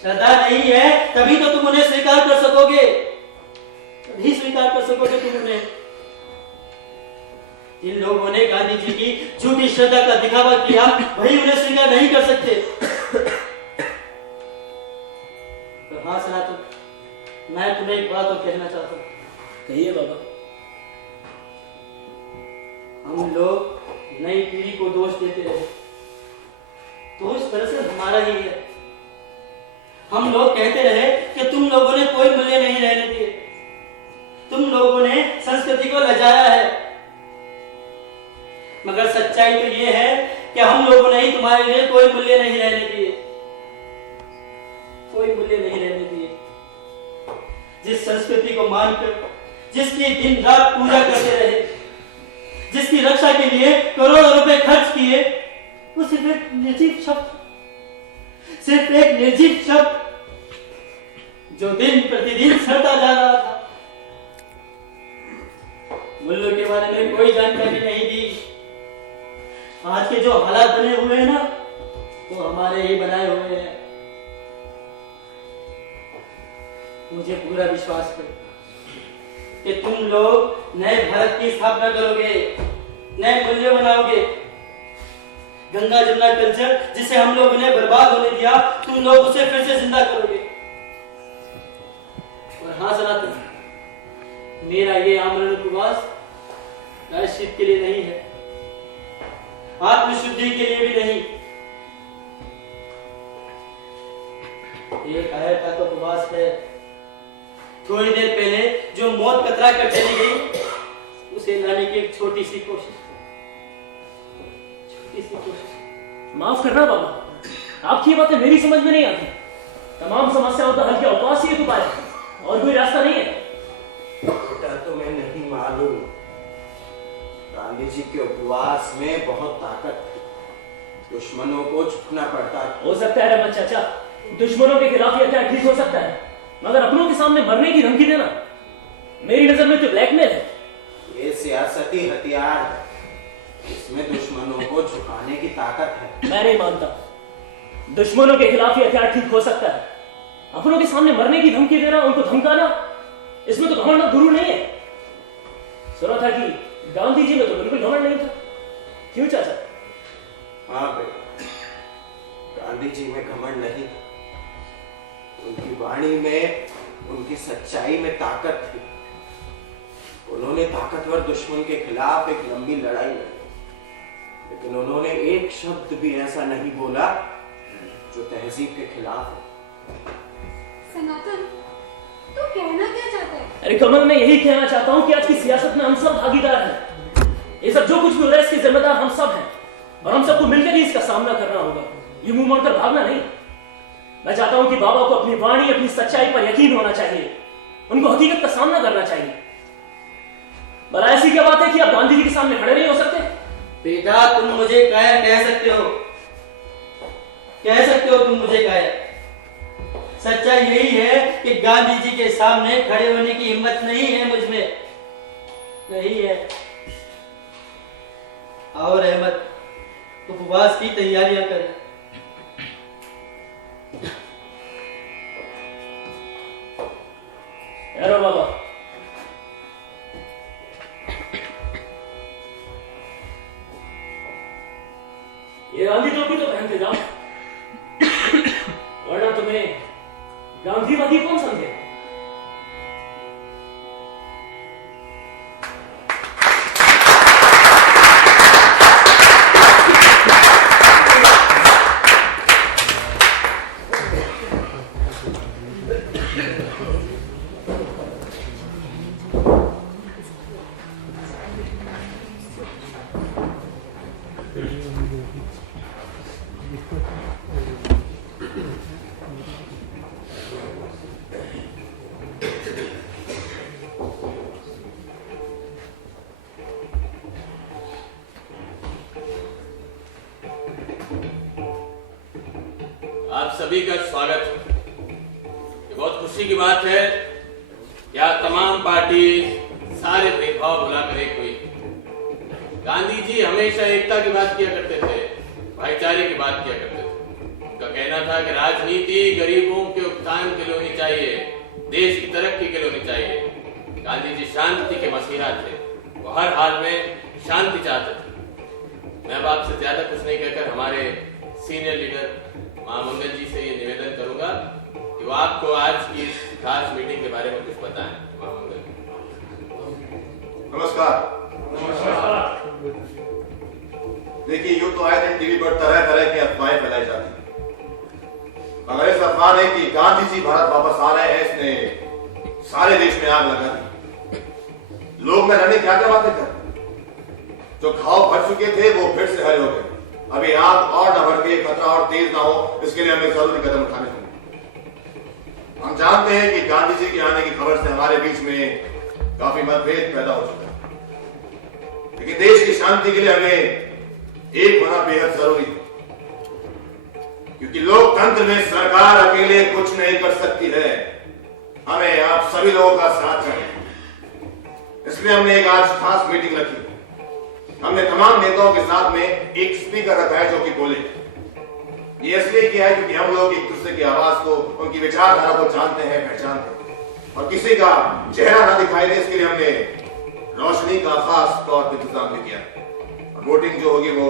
श्रद्धा नहीं है तभी तो तुम उन्हें स्वीकार कर सकोगे, तभी स्वीकार कर सकोगे तुम उन्हें। जिन लोगों ने गांधी जी की झूठी श्रद्धा का दिखावा किया वही उन्हें स्वीकार नहीं कर सकते। तो हाँ सनातन, मैं तुम्हें एक बात और कहना चाहता हूँ। कहिए बाबा। हम लोग नई पीढ़ी को दोष देते रहे, तो इस तरह से हमारा ही है। हम लोग कहते रहे कि तुम लोगों ने कोई मूल्य नहीं रहने दिए, तुम लोगों ने संस्कृति को लजाया है। मगर सच्चाई तो ये है कि हम लोगों ने ही तुम्हारे लिए कोई मूल्य नहीं रहने दिए, कोई मूल्य नहीं रहने दिए। जिस संस्कृति को मानकर, जिसकी दिन रात पूजा करते रहे, जिसकी रक्षा के लिए करोड़ों रुपए खर्च किए, वो सिर्फ एक निर्जीव शब्द, सिर्फ एक निर्जीव शब्द जो दिन प्रतिदिन सड़ता जा रहा था। मूल्यों के बारे में कोई जानकारी नहीं दी। आज के जो हालात बने हुए हैं ना, वो हमारे ही बनाए हुए हैं। मुझे पूरा विश्वास है कि तुम लोग नए भारत की स्थापना करोगे, नए मूल्य बनाओगे। गंगा जमुना कल्चर जिसे हम लोगों ने बर्बाद होने दिया, तुम लोग उसे फिर से जिंदा करोगे। और हाँ सनातन, मेरा ये आमरण उपवास प्रायश्चित के लिए नहीं है, आत्मशुद्धि के लिए भी नहीं। एक आया का तो उपवास है। थोड़ी देर पहले जो मौत कतरा कर चली गई, उसे लाने की एक छोटी सी कोशिश, छोटी सी कोशिश। माफ करना बाबा, आपकी बातें मेरी समझ में नहीं आती। तमाम समस्याओं का हल क्या उपवास ही एक उपाय है, और कोई रास्ता नहीं है। बेटा तुम्हें नहीं मालूम, गांधी जी के उपवास में बहुत ताकत थी। दुश्मनों को झुकना पड़ता है। हो सकता है रमन चाचा, दुश्मनों के खिलाफ यह क्या ठीक हो सकता है, मगर अपनों के सामने मरने की धमकी देना मेरी नजर में तो ब्लैकमेल है। ये सियासती हथियार है, इसमें दुश्मनों को झुकाने की ताकत है। मैं नहीं मानता। दुश्मनों के खिलाफ यह हथियार ठीक हो सकता है, अपनों के सामने मरने की धमकी देना, उनको धमकाना, इसमें तो घमंड और गुरूर नहीं है। सुना था कि गांधी जी में तो बिल्कुल घमंड नहीं था, क्यों चाचा? हाँ बेटा, गांधी जी में घमंड नहीं था। उनकी वाणी में, उनकी सच्चाई में ताकत थी। उन्होंने ताकतवर दुश्मन के खिलाफ एक लंबी लड़ाई लड़ी, लेकिन उन्होंने एक शब्द भी ऐसा नहीं बोला जो तहजीब के खिलाफ हो। सनातन, तू कहना क्या चाहता है? अरे कमल, मैं यही कहना चाहता हूं कि आज की सियासत में हम सब भागीदार हैं। ये सब जो कुछ भी हो रहा है, इसके जिम्मेदार हम सब हैं, और हम सबको मिलकर ही इसका सामना करना होगा। ये मुंह मोड़कर भागना नहीं। मैं चाहता हूं कि बाबा को अपनी वाणी, अपनी सच्चाई पर यकीन होना चाहिए, उनको हकीकत का सामना करना चाहिए। भला ऐसी क्या बात है कि आप गांधी जी के सामने खड़े नहीं हो सकते? बेटा, तुम मुझे कायर कह सकते हो, कह सकते हो तुम मुझे कायर। सच्चाई यही है कि गांधी जी के सामने खड़े होने की हिम्मत नहीं है मुझ में, नहीं है। आओ रहमत, उपवास की तैयारियां करें। यारो बाबा, ये गांधी टोपी तो पहनते जाओ, वरना तुम्हें गांधीवादी कौन समझे? आप सभी का स्वागत है। ये बहुत खुशी की बात है कि आज तमाम पार्टी सारे भेदभाव भुलाकर एक हुई। गांधी जी हमेशा एकता की बात किया करते थे, भाईचारे की बात किया करते थे। उनका कहना था कि राजनीति गरीबों के उत्थान के लिए होनी चाहिए, देश की तरक्की के लिए होनी चाहिए। गांधी जी शांति के मसीहा थे, वो हर हाल में शांति चाहते थे। मैं अब आपसे ज्यादा कुछ नहीं कहकर हमारे सीनियर लीडर महामंगल जी से ये निवेदन करूंगा कि वो आपको आज की इस खास मीटिंग के बारे में कुछ बताएं। महामंगल। नमस्कार। देखिए, यूं तो आए दिन टीवी पर तरह तरह की अफवाहें फैलाई जाती हैं, मगर इस अफवाह ने कि गांधी जी भारत वापस आ रहे हैं, इसने सारे देश में आग लगा दी। लोग न जाने क्या क्या बातें कर, जो घाव भर चुके थे वो फिर से हरे हो गए। अभी आग और न भड़के, खतरा और तेज ना हो, इसके लिए हमें जरूरी कदम उठाने होंगे। हम जानते हैं कि गांधी जी के आने की खबर से हमारे बीच में काफी मतभेद पैदा हो चुका है, लेकिन देश की शांति के लिए हमें एक होना बेहद जरूरी है, क्योंकि लोकतंत्र में सरकार अकेले कुछ नहीं कर सकती है। हमें आप सभी लोगों का साथ चाहिए। इसलिए हमने एक आज खास मीटिंग रखी। हमने तमाम नेताओं के साथ में एक स्पीकर रखा है जो कि बोले। ये इसलिए किया है क्योंकि हम लोग एक दूसरे की आवाज को, उनकी विचारधारा को जानते हैं, पहचानते हैं, और किसी का चेहरा ना दिखाई दे इसके लिए हमने रोशनी का खास तौर पर इंतजाम भी किया। और वोटिंग जो होगी वो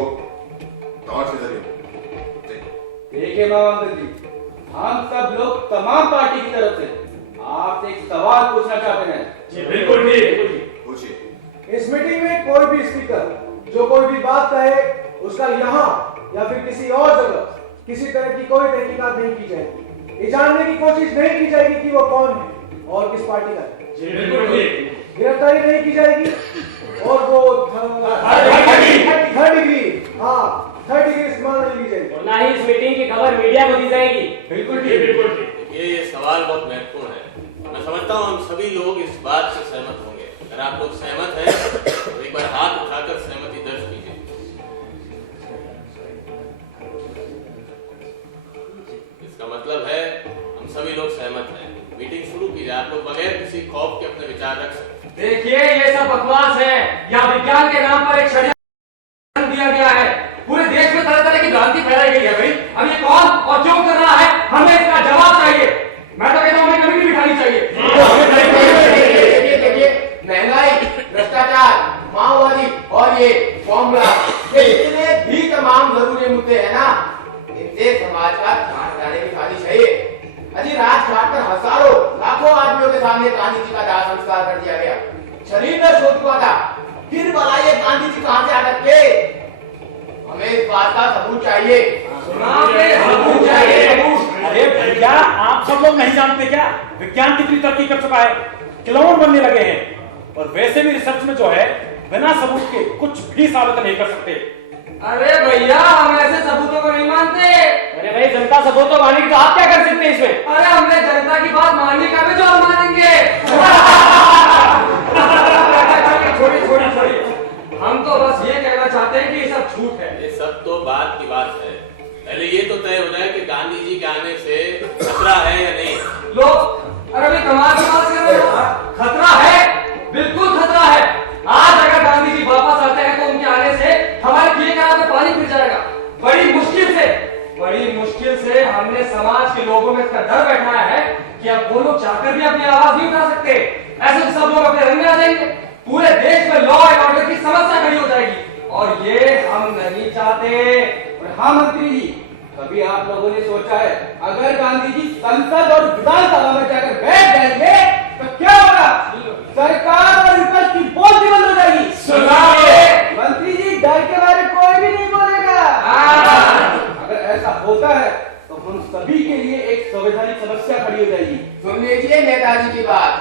टॉर्च के जरिए। देखिए महामंत्री जी, हम सब लोग तमाम पार्टी की तरफ से आपसे एक सवाल पूछना चाहते हैं। जी बिल्कुल ठीक, पूछिए। इस मीटिंग में कोई भी स्पीकर जो कोई भी बात कहे उसका यहाँ या फिर किसी और जगह किसी तरह की कोई तहकीकात नहीं की जाएगी। ये जानने की कोशिश नहीं की जाएगी कि वो कौन है और किस पार्टी का है। जी बिल्कुल ठीक। गिरफ्तारी नहीं की जाएगी और वो थर्ड डिग्री इस्तेमाल नहीं की जाएगी। और ना ही इस मीटिंग की खबर मीडिया को दी जाएगी। बिल्कुल ठीक, बिल्कुल ठीक। ये सवाल बहुत महत्वपूर्ण है। मैं समझता हूँ हम सभी लोग इस बात से सहमत होंगे। अगर आप लोग सहमत हैं तो एक बार हाथ उठाकर सहमति दर्ज कीजिए। इसका मतलब है हम सभी लोग सहमत हैं। मीटिंग शुरू कीजिए। आप लोग बगैर किसी खौफ के अपने विचार रख सकते हैं। देखिए ये सब बकवास है। यहाँ विज्ञान के नाम पर एक षड्यंत्र दिया गया है। पूरे देश में तरह तरह की भ्रांति फैलाई गई है। भाई अब ये कौन और क्यों कर रहा है, हमें इसका जवाब चाहिए। मैं तो कहता हूँ हमें कमिटी बिठानी चाहिए। देखिए महंगाई, भ्रष्टाचार, माओवादी और ये फॉर्मूला, ये इतने भी तमाम जरूरी मुद्दे हैं ना, इनसे समाज का ध्यान हटाने की खानी चाहिए। अजी राजघाट पर हजारों लाखों आदमियों के सामने गांधी जी का दाह संस्कार कर दिया गया। शरीर में छूट चुका था, फिर बताइए गांधी जी कहां से अटक के। हमें इस बात का सबूत चाहिए। सबूत चाहिए। अरे भैया, आप सब लोग नहीं जानते क्या विज्ञान कितनी तरक्की कर चुका है, क्लोन बनने लगे हैं। और वैसे भी रिसर्च में जो है बिना सबूत के कुछ भी साबित नहीं कर सकते। अरे भैया हम ऐसे सबूतों को नहीं मानते। अरे भाई जनता सबूतों को मानेगी तो आप क्या कर सकते हैं इसमें? अरे हमने जनता की बात माननी का भी जो हम मानेंगे। छोड़िए। हम तो बस ये कहना चाहते हैं कि ये सब झूठ है। ये सब तो बात की बात है। पहले ये तो तय हो जाए कि गांधी जी के आने से खतरा है या नहीं। लोग अरे भाई कमाल की बात कर रहे हो। खतरा है, बिल्कुल खतरा है। आज अगर गांधी जी वापस आते हैं तो उनके आने से हमारे पीने का पे पानी फिर जाएगा। बड़ी मुश्किल से हमने समाज के लोगों में इसका डर बैठाया है कि अब वो लोग चाहकर भी अपनी आवाज नहीं उठा सकते। ऐसे तो सब लोग अपने रंग में आ जाएंगे। पूरे देश में लॉ एंड ऑर्डर की समस्या खड़ी हो जाएगी और ये हम नहीं चाहते। और हाँ मंत्री जी, कभी आप लोगों ने सोचा है अगर गांधी जी संसद और विधानसभा में जाकर बैठ जाएंगे तो क्या होगा? सरकार और विपक्ष की बोलती बंद हो जाएगी। मंत्री जी डर के बारे में कोई भी नहीं बोलेगा। अगर ऐसा होता है तो हम सभी के लिए एक संवैधानिक समस्या खड़ी हो जाएगी। सुन लीजिए नेताजी की बात।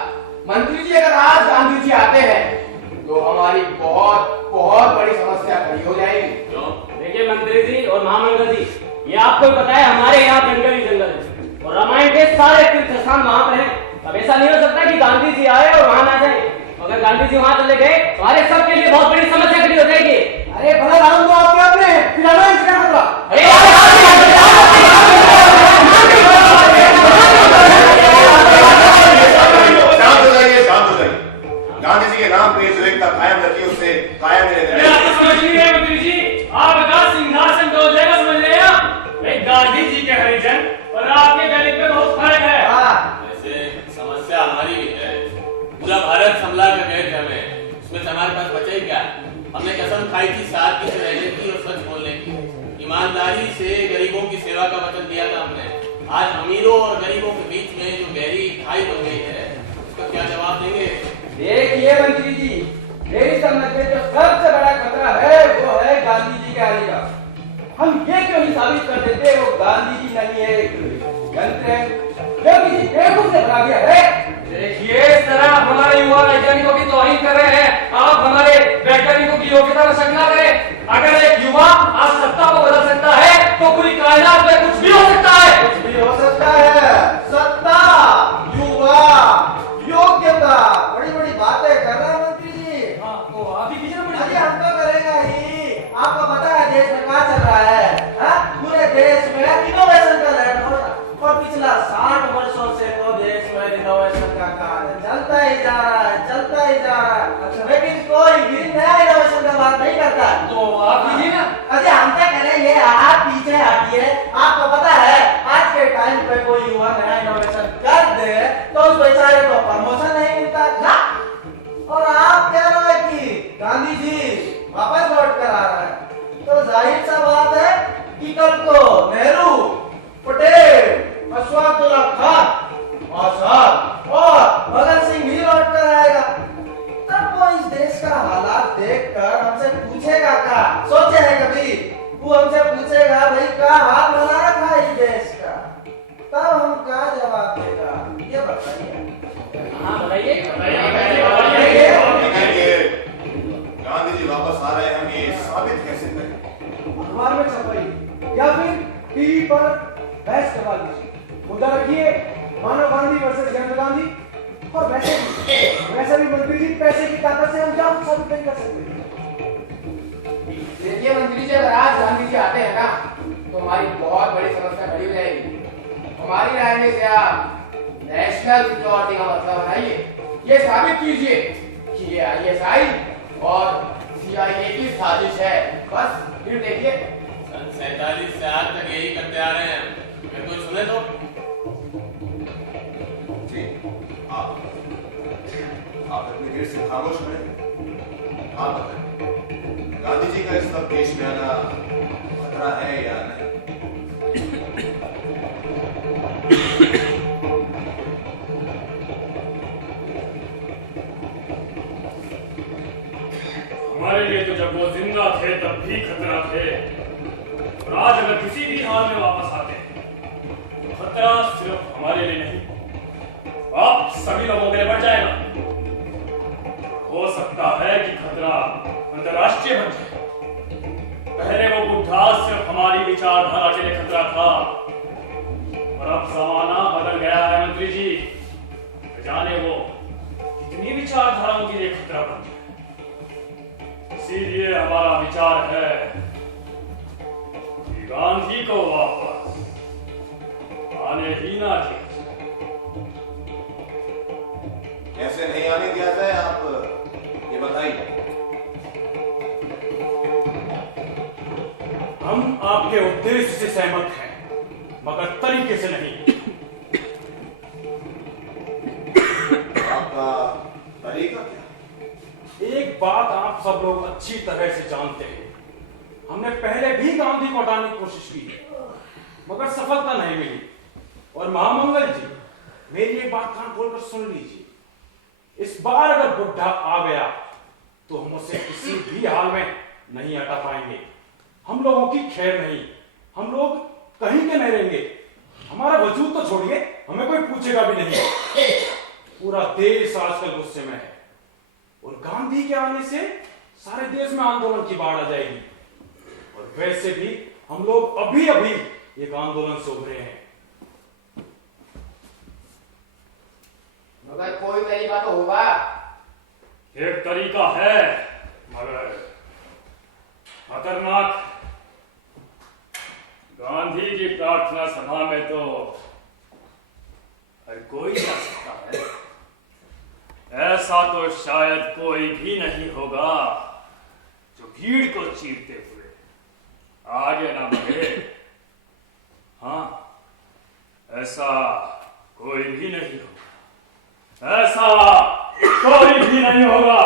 मंत्री जी अगर आज गांधी जी आते हैं तो हमारी बहुत बहुत बड़ी समस्या खड़ी हो जाएगी। देखिए मंत्री जी और महामंत्री जी, ये आपको पता है हमारे यहाँ जंगल ही जंगल है और रामायण के सारे तीर्थ स्थान वहाँ पर हैं। अब ऐसा नहीं हो सकता कि गांधी जी आए और वहाँ ना जाए। अगर गांधी जी वहाँ चले गए तो हमारे सबके लिए बहुत बड़ी समस्या खड़ी हो जाएगी। अरे भला राम तो आपके अपने हैं, फिर रामायण से क्या खतरा? शांत हो जाइए। गांधी जी के नाम पे जो एकता कायम रखी उससे कायम नहीं रहने। समझ लीजिए मंत्री जी, आपका सिंहासन हो जाएगा, समझ रहे हैं आप? गांधी जी के हरिजन और आपके दलित में बहुत फर्क है। वैसे समस्या हमारी भी है। पूरा भारत संभला कर गए थे हमें, उसमें से हमारे पास बचा ही क्या? हमने कसम खाई थी सादगी से रहने की और सच बोलने की, ईमानदारी से गरीबों की सेवा का वचन दिया था हमने। आज अमीरों और गरीबों के बीच में जो गहरी खाई बन गई है उसका क्या जवाब देंगे? देखिए मंत्री जी, मेरी समझ में जो सबसे बड़ा खतरा है वो है गांधी जी के आने का। हम ये क्यों नहीं साबित कर देते वो गांधी जी नहीं है, एक यंत्र है जो किसी बेवकूफ से बना दिया है। देखिए इस तरह हमारे युवा वैज्ञानिकों की तौहीन कर रहे हैं। आप हमारे वैज्ञानिकों की योग्यता में शंका तो आप ही कीजिए ना। अरे हम तो करेगा ही। आपको पता है देश में क्या चल रहा है? हाँ? पूरे देश में इनोवेशन का लहर हो रहा है और पिछला 60 वर्षों से तो देश में इनोवेशन का कार्य चलता ही जा रहा है, चलता ही जा रहा है। लेकिन कोई भी नया इनोवेशन का बात नहीं करता। तो आप कीजिए ना। अरे हम क्या करेंगे? आप पीछे हटिए। आपको पता है आज के टाइम पे कोई युवा नया इनोवेशन कर दे तो उस बेचारे को प्रमोशन नहीं मिलता ना। और आप कह रहे हैं कि गांधी जी वापस लौट कर आ रहे हैं, तो जाहिर सा बात है कि कल को नेहरू, पटेल, अशफाकुल्ला खान, आजाद और भगत सिंह भी लौट कर आएगा। तब वो इस देश का हालात देखकर हमसे पूछेगा क्या? सोचे है कभी? वो हमसे पूछेगा भाई क्या हाल बना रखा है इस देश का, तब हम क्या जवाब देगा? ये बताइए। हाँ बताइए। गांधी जी वापस आ रहे हैं, हम ये साबित कैसे करें? अखबार में छपाई या फिर टीवी पर बहस करवा लीजिए। मुद्दा रखिए मानव गांधी वर्सेस यंग गांधी। और वैसे भी मंत्री जी पैसे की ताकत से हम क्या साबित नहीं कर सकते। देखिए मंत्री जी, अगर आज गांधी जी आते हैं ना तो हमारी बहुत बड़ी समस्या खड़ी हो जाएगी। हमारी राय में से आप नेशनल सिक्योरिटी का मतलब बनाइए। ये साबित कीजिए कि ये ISI और CIA की साजिश है। बस फिर देखिए। सन 47 से आज तक यही करते आ रहे हैं। मेरे को सुने तो जी, आप इतनी देर से खामोश रहे। आप बताएं, गांधी जी का इस वक्त देश में आना खतरा है या नहीं? हमारे लिए तो जब वो जिंदा थे तब भी खतरा थे, और आज अगर किसी भी हाल में वापस आते तो खतरा सिर्फ हमारे लिए नहीं, आप सभी लोगों के लिए बढ़ जाएगा। हो सकता है कि खतरा अंतरराष्ट्रीय बन जाए। पहले वो बुढ़ा सिर्फ हमारी विचारधारा के लिए खतरा था, और अब जमाना बदल गया है मंत्री जी। जाने वो कितनी विचारधाराओं के लिए खतरा बन जाए। इसीलिए हमारा विचार है कि गांधी को वापस आने ही ना दिया। कैसे नहीं आने दिया जाए, आप ये बताइए। हम आपके उद्देश्य से सहमत हैं, मगर तरीके से नहीं। आपका तरीका क्या? एक बात आप सब लोग अच्छी तरह से जानते हैं, हमने पहले भी गांधी को हटाने की कोशिश की, मगर सफलता नहीं मिली। और महामंगल जी, मेरी एक बात कान खोलकर सुन लीजिए। इस बार अगर बुढ़ा आ गया तो हम उसे किसी भी हाल में नहीं हटा पाएंगे। हम लोगों की खैर नहीं, हम लोग कहीं के नहीं रहेंगे। हमारा वजूद तो छोड़िए, हमें कोई पूछेगा भी नहीं। पूरा देश आजकल गुस्से में है, और गांधी के आने से सारे देश में आंदोलन की बाढ़ आ जाएगी। और वैसे भी हम लोग अभी अभी एक आंदोलन से उभरे हैं। मगर कोई तरीका तो होगा। एक तरीका है, मगर खतरनाक। गांधी की प्रार्थना सभा में तो हर कोई जा सकता है। ऐसा तो शायद कोई भी नहीं होगा जो भीड़ को चीरते हुए आगे ना बढ़े। हाँ, ऐसा कोई भी नहीं होगा, ऐसा कोई भी नहीं होगा।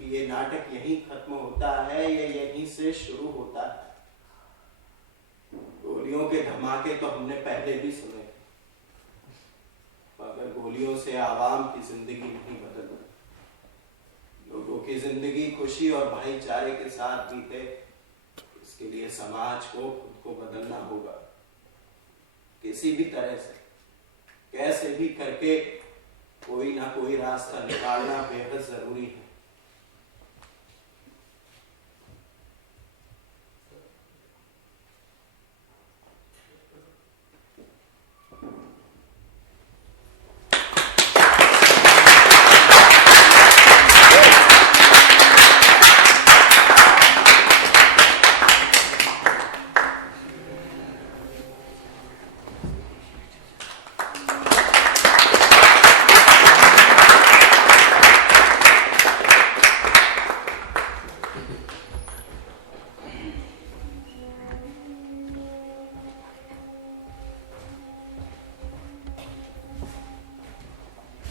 कि ये नाटक यहीं खत्म होता है या यहीं से शुरू होता है। गोलियों के धमाके तो हमने पहले भी सुने थे, मगर गोलियों से आवाम की जिंदगी नहीं बदल। लोगों की जिंदगी खुशी और भाईचारे के साथ बीते, इसके लिए समाज को खुद को बदलना होगा। किसी भी तरह से, कैसे भी करके कोई ना कोई रास्ता निकालना बेहद जरूरी है।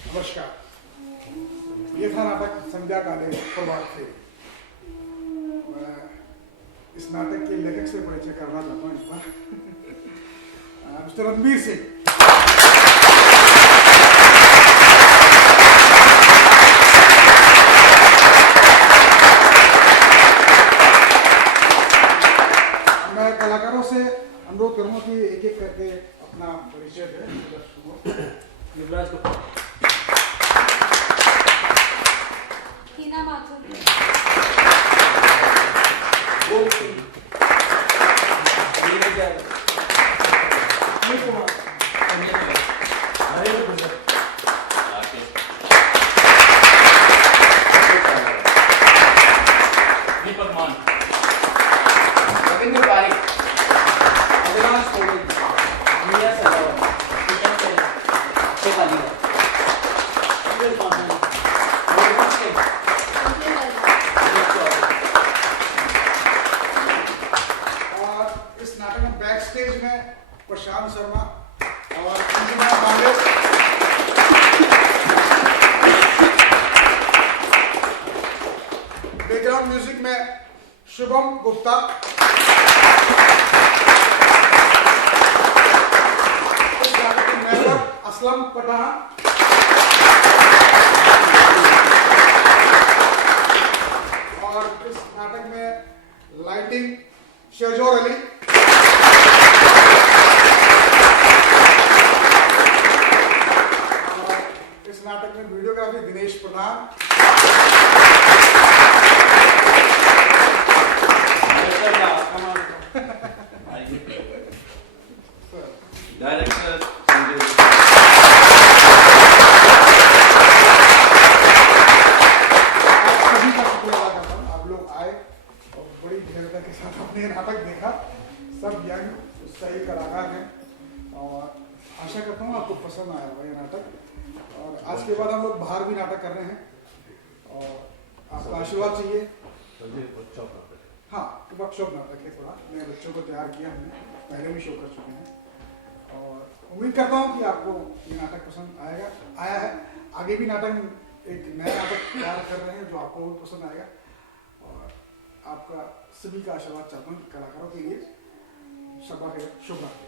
नमस्कार। ये था नाटक संध्या काले प्रभात फेरी। मैं इस नाटक के लेखक से परिचय करना चाहता हूँ इस बार। मिस्टर रणबीर सिंह। मैं कलाकारों से अनुरोध करूंगा कि एक एक करके अपना परिचय दें। युवराज को टीना माथुर, दीपक मान, रविंद्र पारी, अविनाश कोविद, मीरा सजावट, शेफाली, अंजल पासवान, मोहम्मद शेख, और इस नाटक में बैक स्टेज में प्रशांत शर्मा और अंजुमा कांग्रेस, बैकग्राउंड म्यूजिक में शुभम गुप्ता, इस नाटक के मेंबर असलम पठान, और इस नाटक में लाइटिंग शहजोर अली, और इस नाटक में वीडियोग्राफी दिनेश प्रधान, डायरेक्टर सभी का शुक्रिया अदा करता हूँ। आप लोग आए और बड़ी धैर्यता के साथ अपने नाटक देखा। सब यंग उत्साही कलाकार हैं और आशा करता हूँ आपको पसंद आया होगा ये नाटक। और आज के बाद हम लोग बाहर भी नाटक कर रहे हैं और आपका आशीर्वाद चाहिए। हाँ, वर्कशॉप नाटक है, थोड़ा नए बच्चों को तैयार किया हमने, पहले भी शो कर चुके हैं और उम्मीद करता हूँ कि आपको ये नाटक पसंद आया है। आगे भी नाटक, एक नया नाटक तैयार कर रहे हैं जो आपको बहुत पसंद आएगा और आपका सभी का आशीर्वाद चाहता हूँ कलाकारों के लिए। शब्बा खैर, शुभ रात्रि।